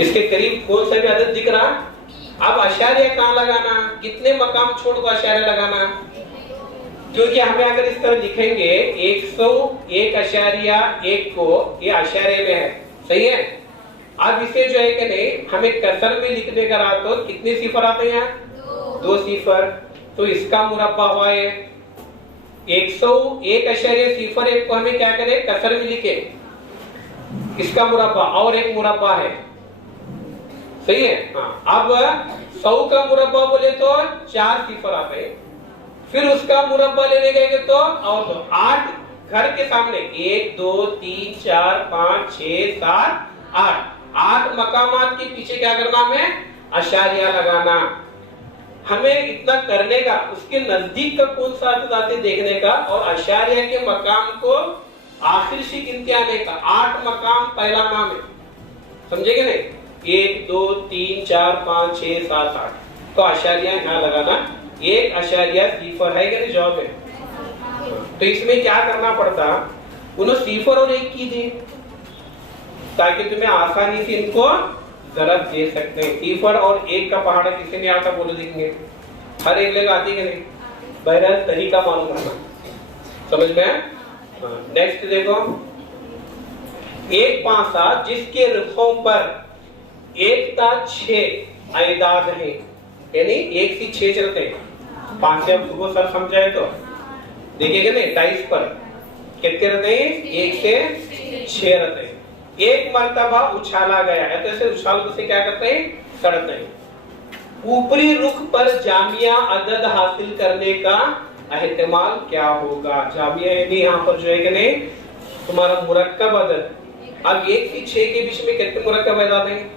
इसके करीब कौन सा भी अदद दिख रहा। अब अशारिया कहाँ लगाना, कितने मकाम छोड़ को अशारिया लगाना, क्योंकि हमें अगर इस तरह लिखेंगे 101.1 को ये अशारिया में है, सही है। अब इसे जो है कि नहीं हमें कसर में लिखने का रहा तो कितने सिफर आते हैं, 2 सिफर। तो इसका मुरब्बा हुआ है 101.1 को हमें क्या करें, कसर में लिखे, इसका मुरब्बा और एक मुरब्बा है, सही है। हाँ, अब 100 का मुरब्बा बोले तो 4 सिफर आते हैं, फिर उसका मुरब्बा लेने गए तो और तो 8 घर के सामने 1 2 3 4 5 6 7 8 मकामात के पीछे क्या करना, हमें अशारिया लगाना। हमें इतना करने का, उसके नजदीक का कौन सा अदद देखने का, और अशारिया के मकाम को आखिर से गिनते आने का। 8 मकाम पहला नाम है, समझेंगे नहीं, 1 2 3 4 5 6 7 8। तो अशारिया यहाँ लगाना, एक अशारिया सिफर है कि जवाब है। तो इसमें क्या करना पड़ता, उन्होंने सिफर और 1 की दी ताकि तुम्हें आसानी से इनको ज़रब दे सकते हैं। सिफर और 1 का पहाड़ा किसी नहीं आता, बोलो देखेंगे, हर एक लोग आती है नहीं, बहरहाल तरीका मालूम करना, समझ में। नेक्स्ट देखो, 1 5 7 जिसके रुखों पर 1 ता 6 आयदाद है, यानी 1 से 6 चलते हैं। 5 से आपको सर समझाए तो देखिएगा नहीं, डाइस पर कितने रहते हैं, 1 से 6 रहते हैं। एक मर्तबा उछाला गया है तो ऐसे उछाल से क्या करते हैं, सड़ते हैं। ऊपरी रुख पर जामिया अदद हासिल करने का एहतिमाल क्या होगा। जामिया यानी यहाँ पर जो है कि नहीं तुम्हारा मुरक्कब अदद। अब 1 से 6 के बीच में कितने मुरक्कब अदद हैं,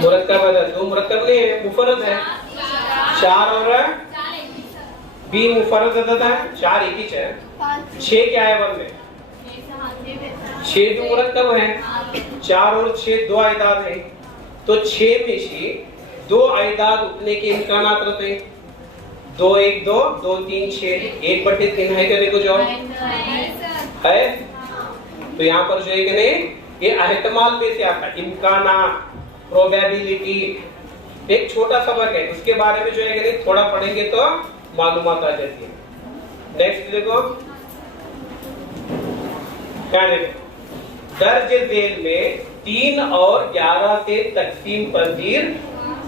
मुरक्कब अदद 2 मुरक्कब नहीं है, मुफरद है 4 और बी मुफरद अदद है, 4 एक ही है। 6 क्या है वन में, 6 भी मुरक्कब है, 4 और 6 2 आयदाद है। तो 6 में से 2 आयदाद उठने के इम्कानात रहते हैं। 2 1 2 2 3 6 1/3 है क्या, देखो जवाब है। तो यहाँ पर जो है कि नहीं ये एहतमाल में से आता है, इम्कानात, प्रोबेबिलिटी। एक छोटा सबक है, उसके बारे में जो है कि नहीं थोड़ा पढ़ेंगे तो मालूमात आ जाती है। नेक्स्ट देखो, क्या देखो, दर्ज झेल में 3 और 11 से तकसीम पजीर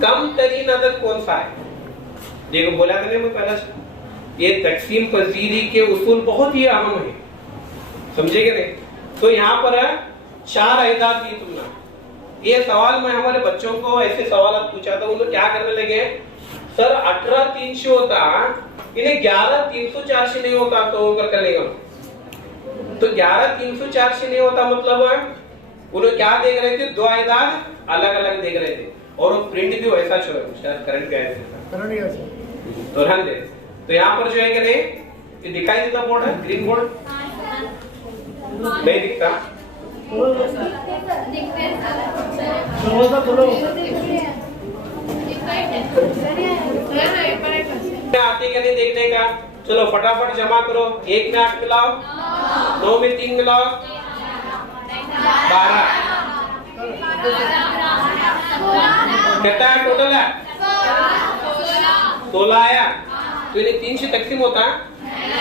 कम तरीन अदद कौन सा है। देखो बोला था मैं पहले, ये तकसीम पजीरी के उसूल बहुत ही अहम है, समझेगे नहीं। तो यहाँ पर 4 आयदाद दी तुमने। ये सवाल मैं हमारे बच्चों को ऐसे सवाल पूछा था, उन्होंने क्या करने लगे, सर 18 300 होता, इन्हें 11 304 से नहीं होता तो कर लेगा। तो 11 304 से नहीं होता मतलब उन्हें क्या देख रहे थे, 2 आयदाद अलग अलग देख रहे थे, और वो प्रिंट भी वैसा छोड़ा, शायद करंट का ऐसा करंट नहीं है सर। तो रहने दे। तो यहाँ पर जो है कि नहीं, ये दिखाई देता बोर्ड है, ग्रीन बोर्ड नहीं दिखता। आते क्या नहीं देखने का। चलो फटाफट जमा करो। 1 में 8 मिलाओ, 9 में 3 मिलाओ, 12 कितना है टोटल है? 16 आया। तो इन्हें 3 से तकसीम होता है।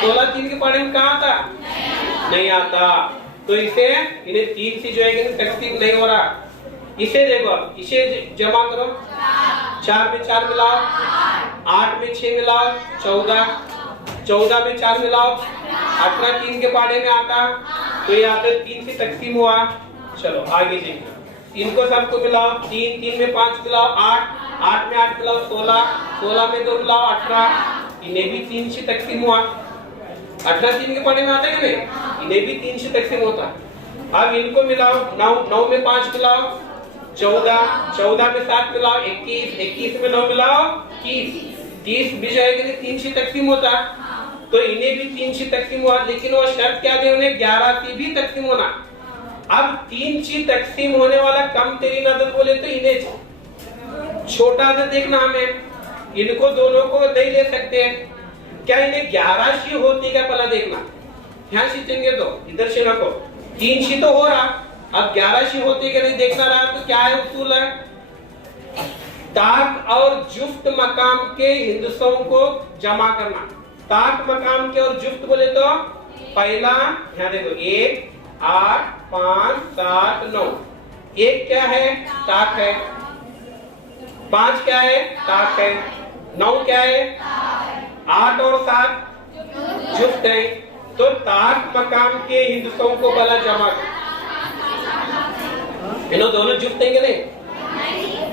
16 3 के पढ़े में कहाँ आता? नहीं आता। तो इसे इन्हें 3 से जो है कि तकसीम नहीं हो रहा। इसे देखो, इसे जमा करो। 4 में 4 मिलाओ, 8 में 6 मिलाओ, 14 14 में 4 मिलाओ, 18 3 के पढ़े में आता। तो ये आता 3 से तकसीम हुआ। चलो आगे देखिए, इनको सबको मिलाओ। 3 3 में 5 मिलाओ, 8 8 में 8 मिलाओ, 16 16 में 2 मिलाओ, 18। इन्हें भी 3 से तकसीम हुआ। 18 3 के पढ़े में आता है कि नहीं? इन्हें भी 3 से तकसीम होता। अब इनको मिलाओ। 9 9 में 5 मिलाओ, 14 14 में 7 मिलाओ, 21 21 में 9 मिलाओ, 30 30 भी जाएगा नहीं 3 से तकसीम होता। तो इन्हें भी 3 से तकसीम हुआ। लेकिन वो शर्त क्या दे उन्हें? 11 से भी तकसीम होना। अब 3 से तकसीम होने वाला कम तरीन अदद बोले तो इन्हें छोटा अदद देखना हमें। इनको दोनों को नहीं ले सकते। क्या इन्हें 11 शी होती क्या पहला देखना। ध्यान से चलेंगे तो इधर से रखो। 3 शी तो हो रहा, अब 11 शी होती क्या नहीं देखना रहा। तो क्या है उसूल है? ताक और जुफ्त मकाम के हिंदुओं को जमा करना। ताक मकाम के और जुफ्त बोले तो पहला ध्यान देखो 1 8 5 7 9। 1 क्या है? ताक है। 5 क्या है? ताक है। 9 क्या है? 8 और 7 जुफ्त है। तो ताक मकाम के हिंदुओं को भला जमा कर। इन दोनों जुफ्त है कि नहीं?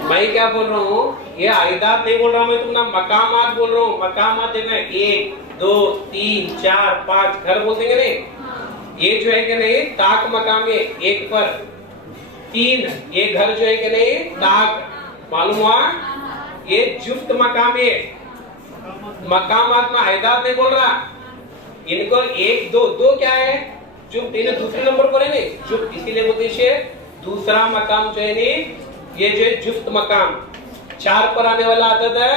मैं क्या बोल रहा हूँ, ये आयदात नहीं बोल रहा हूँ मैं, तुम ना मकामात बोल रहा हूँ। मकामात देखना 1 2 3 4 5 घर बोल देंगे नहीं। ये जो है कि नहीं ताक मकाम है। 1 पर 3 ये घर जो है कि नहीं ताक मालूम हुआ। ये जुफ्त मकाम है। मकामात में आयदात नहीं बोल रहा। इनको 1 2 2 क्या है? जुफ्त। इन्हें दूसरे नंबर पर है नहीं जुफ्त, इसीलिए बोलते हैं दूसरा मकाम जो है नहीं ये जो है जुफ्त मकाम। 4 पर आने वाला अदद है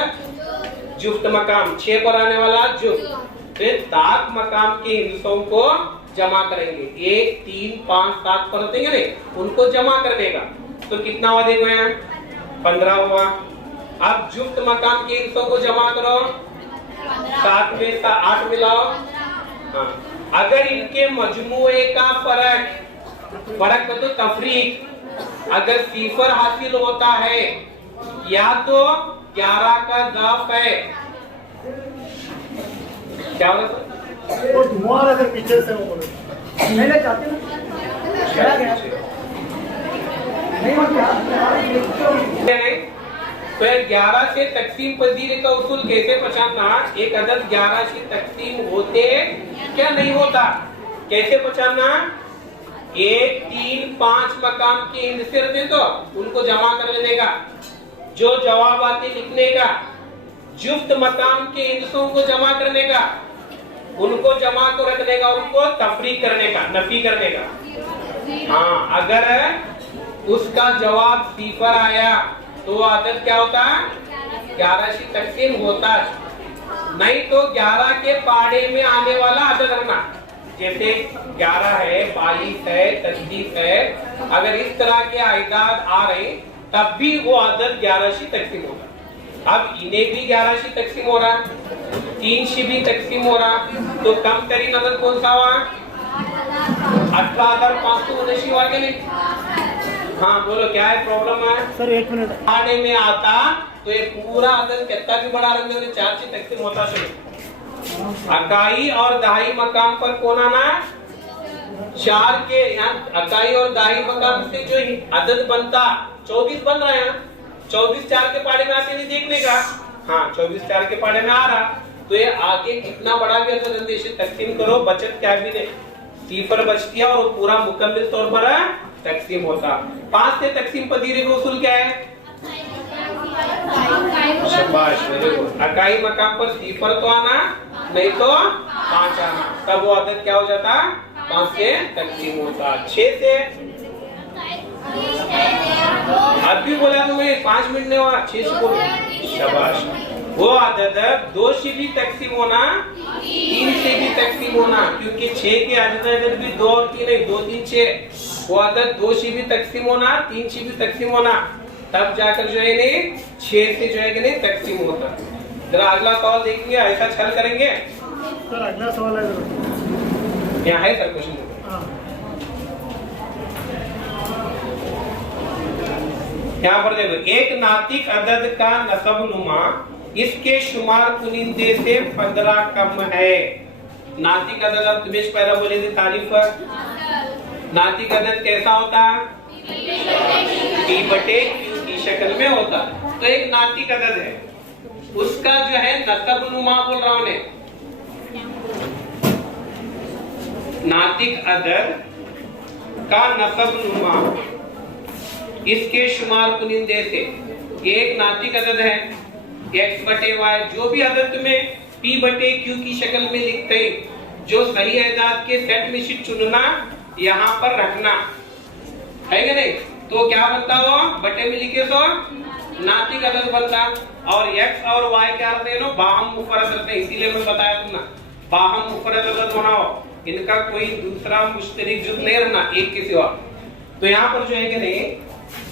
जुफ्त मकाम, 6 पर आने वाला जुफ्त। फिर ताक मकाम के हिंदुओं को जमा करेंगे। 1 3 5 7 पर होते हैं नहीं, उनको जमा करने का। तो कितना हुआ देखो यहाँ 15 हुआ। अब जुफ्त मकाम के हिंदुओं को जमा करो। 7 में 8 मिलाओ। हाँ, अगर इनके मजमुए का फर्क तो तफरीक अगर सिफर हासिल होता है या तो 11 का ज़ाफ है। क्या हो रहा वो धुआं आ रहा है पीछे से वो बोले मैंने चाहते नहीं। तो 11 से तकसीम पजीरे का उसूल कैसे पहचानना? एक अदद 11 से तकसीम होते क्या नहीं होता, कैसे पहचानना? 1 3 5 मकाम के हिंदसे रहते तो उनको जमा कर लेने का। जो जवाब आते लिखने का। जुफ्त मकाम के हिंदसों को जमा करने का, उनको जमा को रखने का, उनको तफरीक करने का, नफी करने का। हाँ, अगर उसका जवाब सिफर आया तो आदत क्या होता है? 11 से तकसीम होता। नहीं तो 11 के पाड़े में आने वाला आदत रखना। जैसे 11 है, 22 है, 23 है, अगर इस तरह के आयदाद आ रहे तब भी वो आदत 11 से तकसीम होगा। अब इन्हें भी 11 से तकसीम हो रहा, 3 से भी तकसीम हो रहा, तो कम तरीन आदत कौन सा हुआ? 18,579 हुआ क्या नहीं? हाँ बोलो क्या है प्रॉब्लम है? सर 1 मिनट पाने में आता तो ये पूरा आदत कितना भी बड़ा रंग 4 से तकसीम होता शुरू। अकाई और दहाई मकाम पर कौन आना? 4 के यहाँ अकाई और दहाई मकाम से जो अदद बनता 24 बन रहा है। 24 4 के पाड़े में आते नहीं देखने का। हाँ 24 4 के पाड़े में आ रहा, तो ये आगे कितना बड़ा भी अदद अंदेशे तकसीम करो बचत क्या भी नहीं, सिफर बचती है और पूरा मुकम्मल तौर पर तकसीम होता। 5 से तकसीम पजीरे का उसूल क्या है? शाबाश, वेरी गुड। इकाई मकाम पर सिफर तो आना, नहीं तो 5 आना, तब वो अदद क्या हो जाता? 5 से तकसीम होता। 6 से अभी बोला तो मैं 5 मिनट नहीं हुआ, 6 से बोलो। शाबाश। वो अदद 2 से भी तकसीम होना, 3 से भी तकसीम होना, क्योंकि 6 के अदद भी 2 और 3 है, 2 3 6। वो अदद 2 से भी तकसीम होना, 3 से भी तकसीम होना, तब जाकर जो है नहीं 6 से जो है कि नहीं तकसीम होता। जरा अगला सवाल देखेंगे, ऐसा छल करेंगे। सर अगला सवाल है जरा। यहाँ है सर क्वेश्चन। यहाँ पर देखो, एक नातिक अदद का नसब नुमा इसके शुमार कुनिंदे से 15 कम है। नातिक अदद, अब तुम्हें पहले बोले थे तारीफ पर, नातिक अदद कैसा होता है? p बटे q की शक्ल में होता है। तो एक नातिक अदद है, उसका जो है नसब नुमा बोल रहा हूं, नातिक अदद का नसब नुमा इसके शुमार कुनिंदे से, एक नातिक अदद है x बटे y, जो भी अदद तुम्हें p बटे q की शक्ल में लिखते हैं, जो सही एजाज के सेट में से चुनना, यहाँ पर रखना है कि नहीं, तो क्या बनता हो? बटे में लिखे तो नातिक अदद बनता। और x और y क्या रहते हैं? बाहम मुफरद रहते हैं, इसीलिए मैं बताया तुमने बाहम मुफरद अदद बनाओ, इनका कोई दूसरा मुश्तरिक जुज़ नहीं रहना एक के सिवा। तो यहाँ पर जो है कि नहीं,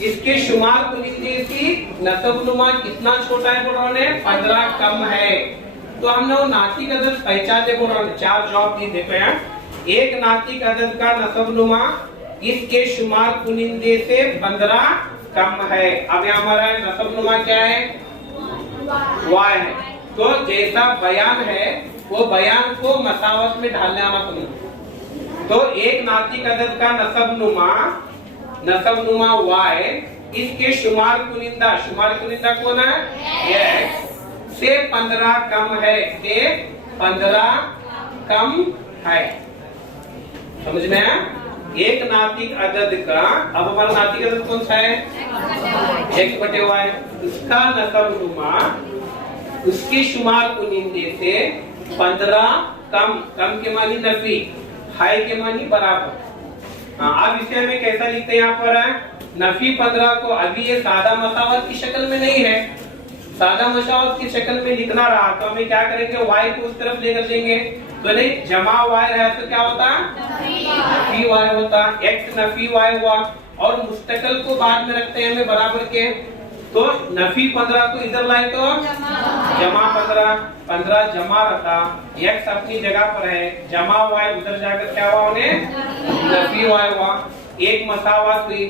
इसके शुमार कुनिंदे की नसब नुमा कितना छोटा है बोल रहे हैं? 15 कम है। तो हमने वो नातिक अदद पहचाने बोल रहे हैं, 4 जवाब दिए देखो यहाँ। एक नातिक अदद का नसब नुमा इसके शुमार कुनिंदे से 15 कम है। अब यहाँ हमारा नसब नुमा क्या है? y है। तो जैसा बयान है वो बयान को मसावत में ढालने आना तुम्हें। तो एक नातिक अदद का नसब नुमा y इसके शुमार कुनिंदा कौन है? x से 15 कम है, से 15 कम है। समझ में आया? एक नातिक अदद का, अब हमारा नातिक अदद कौन सा है? x बटे y। उसका नसब नुमा उसके शुमार कुनिंदे से 15 कम के मानी नफी, हाई के मानी बराबर। अब इसे हमें कैसा लिखते हैं? यहाँ पर नफी 15 को, अभी ये सादा मसावत की शक्ल में नहीं है, सादा मसावत की शक्ल में लिखना रहा तो हमें क्या करेंगे? y को उस तरफ लेकर जाएंगे, तो नहीं जमा y रहा तो क्या होता? नफी y होता। x नफी y हुआ, और मुस्तकल को बाद में रखते हैं हमें बराबर के, तो नफी 15 को इधर लाए तो जमा 15 जमा रखा, x अपनी जगह पर है, जमा y उधर जाकर क्या हुआ? उन्हें नफी y हुआ। एक मसावत हुई,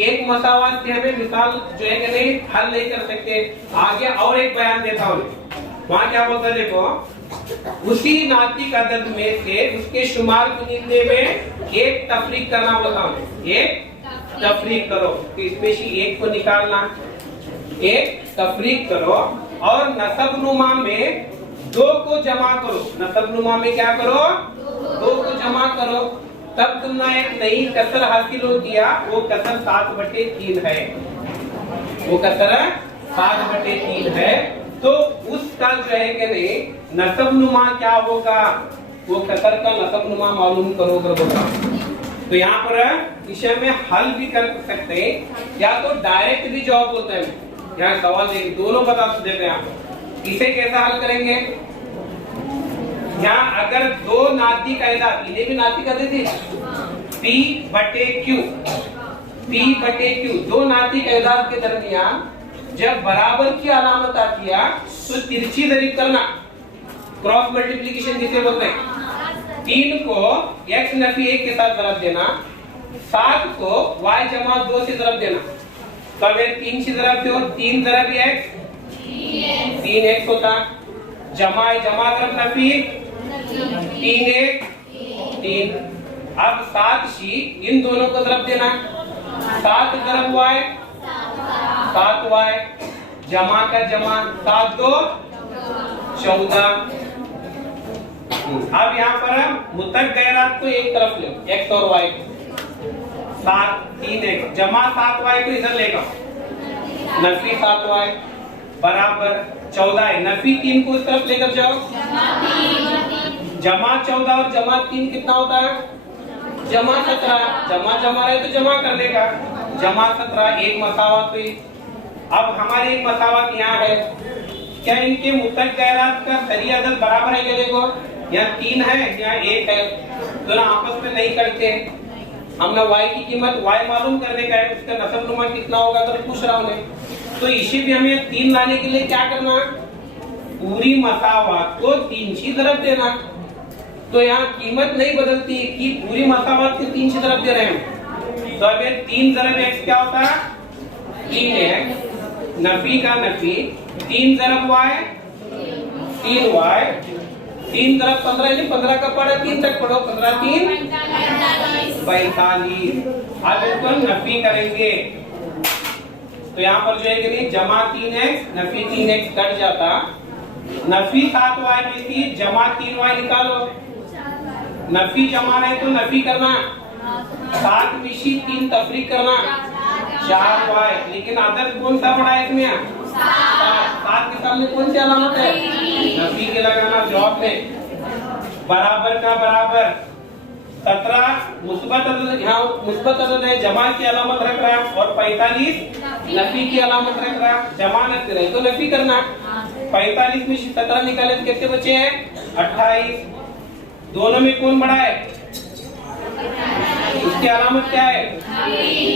एक मसावत से हमें मिसाल जो है कि नहीं हल नहीं कर सकते। आगे और एक बयान देता हूँ, वहाँ क्या बोलता है देखो, उसी नातिक अदद में से उसके शुमार कुनिंदे में एक तफरीक करना बोलता हूँ, एक तफरीक करो। तो इसमें से एक को निकालना, एक तफरीक करो, और नसब नुमा में 2 को जमा करो। नसब नुमा में क्या करो? 2 को जमा करो, तब तुमने एक नई कसर हासिल हो गया। वो कसर 7/3 है, वो कसर 7/3 है। तो उसका जो है कि नहीं नसब नुमा क्या होगा? वो कसर का नसब नुमा मालूम करो कर बोलता। तो यहाँ पर इसे में हल भी कर सकते हैं, या तो डायरेक्ट भी जवाब बोलते हैं। यहाँ सवाल देखिए, दोनों बता देते हैं आप। इसे कैसा हल करेंगे? यहाँ अगर 2 नातिक अदद, इन्हें भी नातिक अदद थी, p बटे q, 2 नातिक अदद के दरमियान जब बराबर की अलामत आती है तो तिरछी दरीब करना, क्रॉस मल्टीप्लिकेशन जिसे बोलते हैं। 3 को x नफी 1 के साथ दरब देना, 7 को y जमा 2 से दरब देना। तो अगर 3 से दरब दो, 3 दरब x 3x होता, जमा दरब नफी 3x 3। अब 7 शी इन दोनों को दरब देना, 7 दरब y 7y, जमा का जमा 7 2 14। अब यहाँ पर मुतक गैरात को एक तरफ ले, x और y को, 7 3x जमा 7y को इधर लेगा, नफी 7y। बराबर 14 है। नफी 3 को इस तरफ लेकर जाओ, जमा 14 और जमा 3 कितना होता है? जमा 17। जमा जमा रहे तो जमा कर लेगा, जमा 17 एक मसावत हुई। अब हमारी एक मसावत यहाँ है, क्या इनके मुतक गैरात का सही अदद बराबर है क्या? देखो यहाँ 3 है, यहाँ 1 है, दोनों आपस में नहीं करते। हमने y की कीमत y मालूम करने का है, उसका नसब नुमा कितना होगा तो पूछ रहा हूँ। तो इसे भी हमें 3 लाने के लिए क्या करना? पूरी मसावत को 3 की तरफ देना। तो यहाँ कीमत नहीं बदलती कि पूरी मसावत को 3 की तरफ दे रहे हैं। तो अब 3 ज़रब x क्या होता है? 3x, नफी का नफी, 3 ज़रब y 3y, 3 ज़रब 15 नहीं, 15 का पढ़ा 3 तक पढ़ो, 15 3 45। अब इसको नफी करेंगे तो यहाँ पर जो है कि जमा 3x नफी 3x कट जाता, नफी 7y में थी, जमा 3y निकालो, नफी जमा रहे तो नफी करना, 7 मिशी 3 तफरीक करना, 4y। लेकिन आदत कौन सा पड़ा है इसमें? 7 के सामने कौन सी अलामत है? नफी के लगाना। जवाब में बराबर का बराबर 17 मुस्बत अदद, यहाँ मुस्बत अदद है, जमा की अलामत रख रहा है, और 45 नफी की अलामत रख रहा है। जमा न रहे तो नफी करना। 45 में 17 निकाले तो कितने बचे हैं? 28। दोनों में कौन बड़ा है? उसकी अलामत क्या है?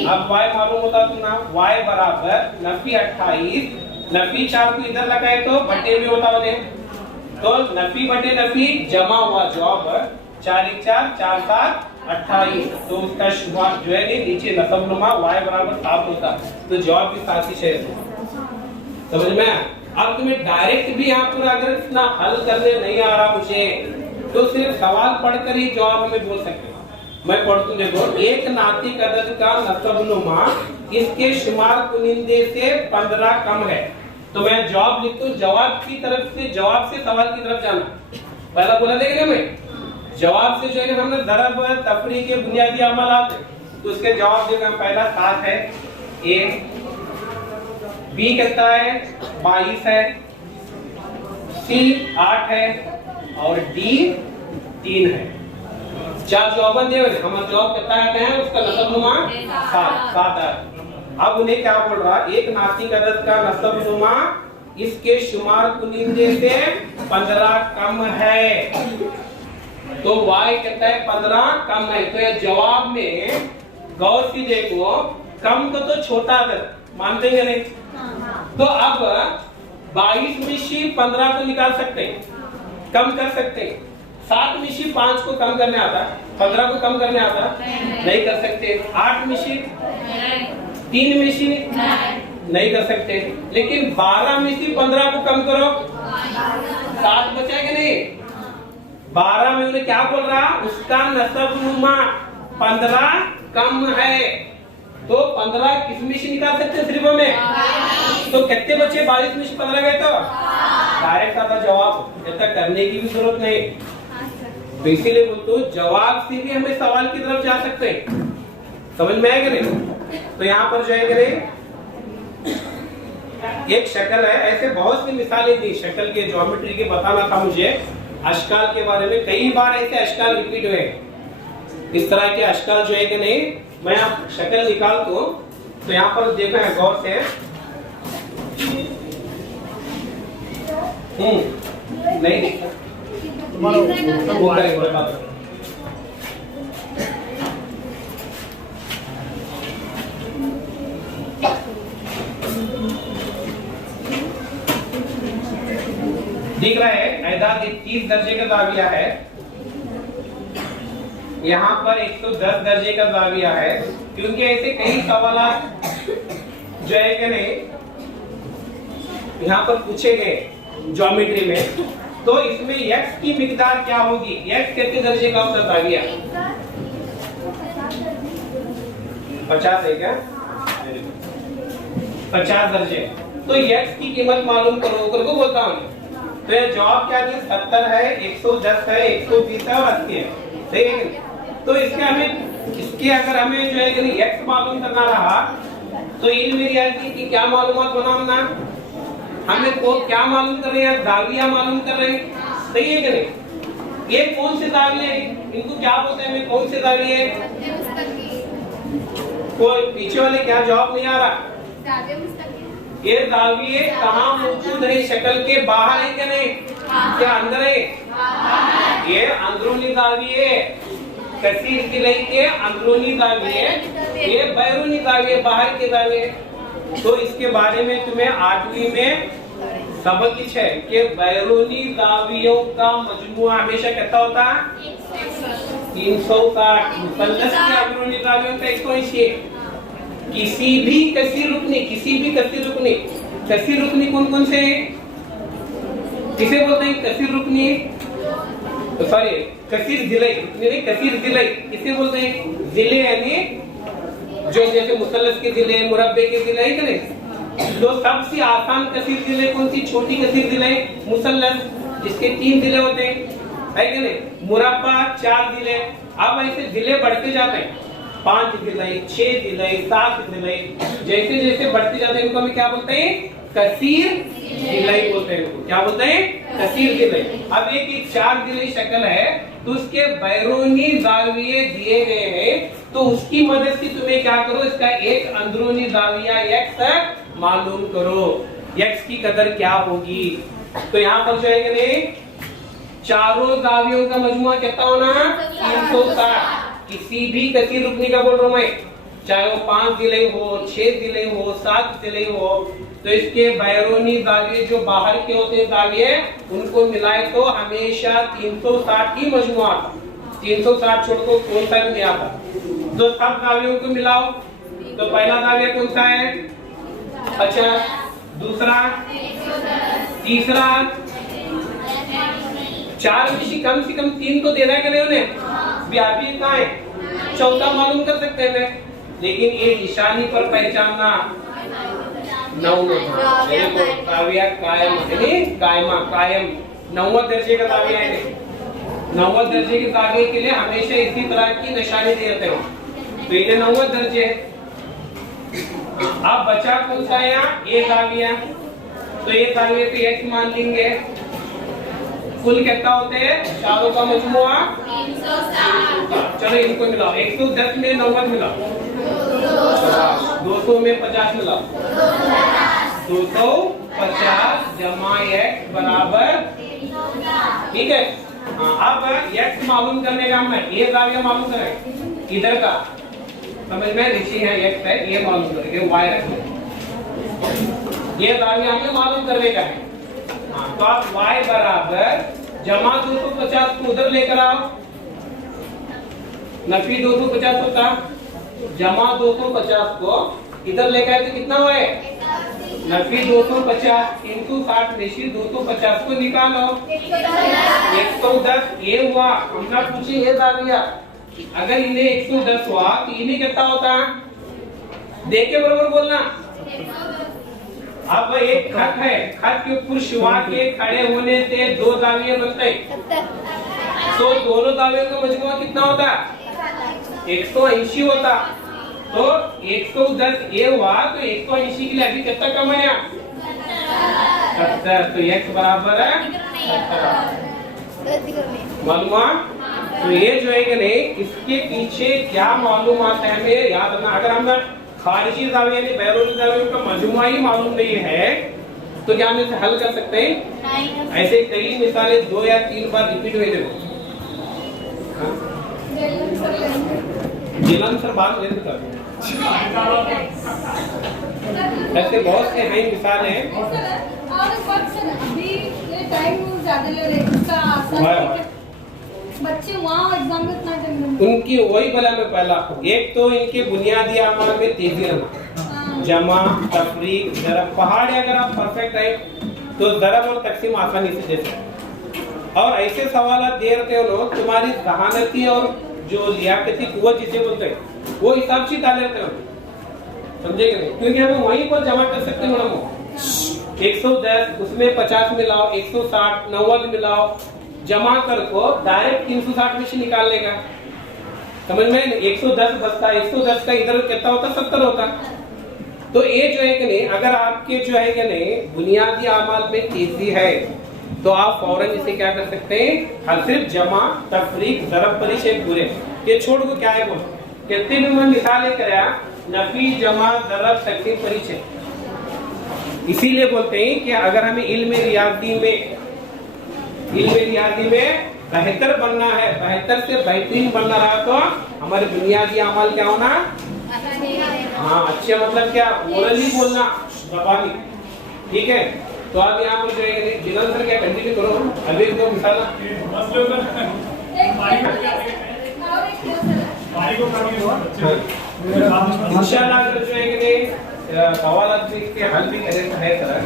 अब y मालूम होता तो ना, y बराबर नफी 28, नफी 4 को इधर लगाए तो बटे में होता बने, तो नफी बटे नफी जमा हुआ, जवाब 4 1 4 4 7 28। तो उसका शुमार जो है नीचे नसब नुमा y बराबर 7 होता, तो जवाब भी 7 ही है। समझ में? अब तुम्हें डायरेक्ट भी यहाँ पर अगर इतना हल करने नहीं आ रहा मुझे, तो सिर्फ सवाल पढ़कर ही जवाब हमें बोल सकते हो। मैं पढ़ता देखो, एक नातिक अदद का नसब नुमा इसके शुमार कुनिंदे से 15 कम है। तो मैं जवाब लिखता हूँ, जवाब की तरफ से, जवाब से सवाल की तरफ जाना। पहला बोला देखेंगे मैं, जवाब से जो है हमने दरब तफरी के बुनियादी अमलात, तो उसके जवाब देगा। पहला 7 है, ए, बी कहता है 22 है, सी 8 है, और डी 3 है। 4 जवाब दिए, हमारा जवाब कितना है? उसका नसब नुमा 7 है। अब उन्हें क्या बोल रहा? एक नातिक अदद का नसब नुमा इसके शुमार कुनिंदे से 15 कम है। तो y कहता है 15 कम है। तो ये जवाब में गौर से देखो, कम को तो छोटा अदद मानते हैं नहीं, तो अब 22 में से 15 को निकाल सकते हैं, कम कर सकते हैं। 7 में से 5 को कम करने आता, 15 को कम करने आता नहीं कर सकते। 8 में से 3 में से नहीं कर सकते। लेकिन 12 में से 15 को कम करो, 7 बचेगा नहीं। 12 में उन्हें क्या बोल रहा? उसका नसब नुमा 15 कम है। तो 15 किस में से निकाल सकते हैं? सिर्फ में। तो कितने बचे? 22 में से 15 गए तो डायरेक्ट आता जवाब, ऐसा करने की भी जरूरत नहीं। तो इसीलिए बोलते हो जवाब से भी हमें सवाल की तरफ जा सकते हैं। समझ में आएगा नहीं? तो यहाँ पर जो है एक शक्ल है, ऐसे बहुत सी मिसालें दी शक्ल के, ज्योमेट्री के बताना था मुझे। अशकाल के बारे में कई बार ऐसे अशकाल रिपीट हुए, इस तरह के अशकाल जो है कि नहीं, मैं आप शक्ल निकालता हूँ। तो यहाँ पर देखना है गौर से, नहीं दिखता वो करेंगे बता दो। दिख रहा है ऐदाद 30 दर्जे का जाविया है, यहाँ पर 110 दर्जे का जाविया है। क्योंकि ऐसे कई सवाल जो है कि नहीं यहाँ पर पूछे गए ज्योमेट्री में, तो इसमें x की मिकदार क्या होगी? x कितने दर्जे का होता जाविया? 50 है क्या? 50 दर्जे। तो x की कीमत मालूम करो, करको बोलता हूँ। तो ये जवाब क्या है? 70 है, 110 है, 120 है और 80 है। ठीक है? तो इसके अगर हमें जो है कि x मालूम करना रहा, तो इल्म रियाजी की क्या मालूमात बनाना? हमें को क्या मालूम कर रहे हैं, दाविया मालूम कर रहे हैं, सही है कि नहीं? ये कौन से दाविये हैं, इनको क्या बोलते हैं, मैं कौन से दाविये हैं? कोई पीछे वाले क्या जवाब नहीं आ रहा? ये दाविये कहाँ मौजूद है, शक्ल के बाहर है क्या नहीं, क्या अंदर है? ये अंदरूनी दाविये, कसीर गिलई के अंदरूनी दाविये, ये बैरूनी दाविये, बाहर के दाविये। तो इसके बारे में तुम्हें 8वीं में सबक कुछ है कि बैरूनी दावियों का मजमुआ हमेशा कितना होता है? 360। मुसल्लस के अंदरूनी दावियों का 180। किसी भी कसीर रुकनी, कसीर रुकनी कौन कौन से हैं? किसे बोलते हैं कसीर रुकनी? सॉरी, कसीर जिले, नहीं कसीर जिले किसे बोलते हैं? जिले यानी जो जैसे मुसल्लस के जिले, मुरब्बे के जिले है कि नहीं? तो सबसे आसान कसीर जिले कौन सी? छोटी कसीर जिले मुसल्लस, जिसके 3 जिले होते हैं, है कि नहीं? मुरब्बा 4 जिले। अब ऐसे जिले बढ़ते जाते हैं, 5 जिले, 6 जिले, 7 जिले, जैसे जैसे बढ़ते जाते हैं इनको हम क्या बोलते हैं? कसीर जिले बोलते हैं। क्या बोलते हैं? कसीर जिले। अब एक 4 जिले शक्ल है तो उसके बैरूनी दाविये दिए गए हैं, तो उसकी मदद से तुम्हें क्या करो, इसका एक अंदरूनी दाविया x मालूम करो, x की कदर क्या होगी। तो यहाँ पर जो है कि नहीं, चारों दावियों का मजमुआ कितना होना? 360। किसी भी कसीर रुकनी का बोल रहा हूं मैं, चाहे वो 5 जिले हो, 6 जिले हो, 7 जिले हो, तो इसके बैरूनी दाविये जो बाहर के होते हैं दाविये, उनको मिलाए तो हमेशा 360 ही मजमुआ आता। 360 छोड़ को कौन सा नहीं आता। तो सब दावियों को मिलाओ, तो पहला दाविया कौन सा है? 50, दूसरा, तीसरा, 4 में से कम 3 तो देना है कि नहीं उन्हें? व्यापी कहाँ है? चौथा मालूम कर सकते हैं, लेकिन ये निशानी पर पहचानना 9 दाविया कायम, कायमा कायम 9वां दर्जे का दाविया है। 9वां दर्जे के दाविये के लिए हमेशा इसी तरह की निशानी देते हो, तो ये 9वां दर्जे। अब बचा कौन सा है? ये दाविया, तो ये दाविये पे x मान लेंगे। कुल कितना होते हैं? चारों का मजमुआ 360। चलो इनको मिलाओ, 110 में 90 मिलाओ, 200 में 50 मिलाओ, 250 जमा x बराबर, ठीक है। अब x मालूम करने का हम ये दाविया मालूम करें, इधर का समझ में नीचे है x है, ये मालूम करेंगे, y रखेंगे, ये दाविया हमें मालूम करने का है। तो आप y बराबर जमा 250 को उधर लेकर आओ, नफी 250 होता, जमा 250 को इधर लेकर आए तो कितना हुआ? नफी 250 इंटू 60 रेशी 250 को निकालो, 110 ये हुआ। हमने पूछे ये दाविया, अगर इन्हें 110 हुआ तो इन्हें कितना होता? देख के बराबर बोलना। अब एक खत है, खत के ऊपर शिवा के खड़े होने से 2 दाविये बनते हैं, तो दोनों दावियों का मजमुआ कितना होता? 180 होता। तो 110 ये हुआ, तो 180 के लिए अभी कितना कम है? 70। तो x बराबर है 70। मालूम? तो ये जो है कि नहीं, इसके पीछे क्या मालूम आता है हमें याद रखना। अगर हम खारिजी दाविया यानी बैरूनी दावियों का मजमुआ ही मालूम नहीं है तो क्या हम इसे हल कर सकते हैं? ऐसे कई मिसालें 2 या 3 बार रिपीट हुए थे। जिलन सर बात ले सकता, ऐसे बहुत से हैं मिसालें। अभी ये टाइम ज्यादा ले रहे हैं, बच्चे वहाँ एग्जाम में इतना टाइम उनकी वही बोला मैं पहला, एक तो इनके बुनियादी अमाल में तेजी रहना, जमा तफरीक ज़रब। पहाड़ी अगर आप परफेक्ट है तो ज़रब और तकसीम आसानी से दे सकते। और ऐसे सवाल दे रहे हो लोग, तुम्हारी जहानती और जो लियाकती कुव्वत जिसे बोलते हैं वो हिसाब से डाल लेते हो, समझेंगे नहीं? क्योंकि हमें वहीं पर जमा कर सकते हैं। 110 उसमें 50 मिलाओ, 160 90 मिलाओ, जमा कर को डायरेक्ट 360 में से निकाल लेगा, समझ में? 110 बचता, 110 का इधर कितना होता? 70 होता। तो ये जो है कि नहीं, अगर आपके जो है कि नहीं बुनियादी आमाल में तेजी है तो आप फौरन इसे क्या कर सकते हैं, हर सिर्फ जमा तफरीक ज़रब परिचय पूरे ये छोड़ को क्या है बोल कितने भी मैं मिसालें कराया नफी जमा ज़रब तकसीम परिचय। इसीलिए बोलते हैं कि अगर हमें इल्म रियादी में बेहतर बनना है, बेहतर से बेहतरीन बनना रहा तो हमारे बुनियादी अमल क्या होना, हाँ अच्छे मतलब क्या ओरली बोलना जबानी, ठीक है। तो आप यहाँ पर जो है जिनल सर क्या कंटिन्यू करो, अभी दो मिसाल इंशाल्लाह जो है कि सवाल के हल भी करें है सर।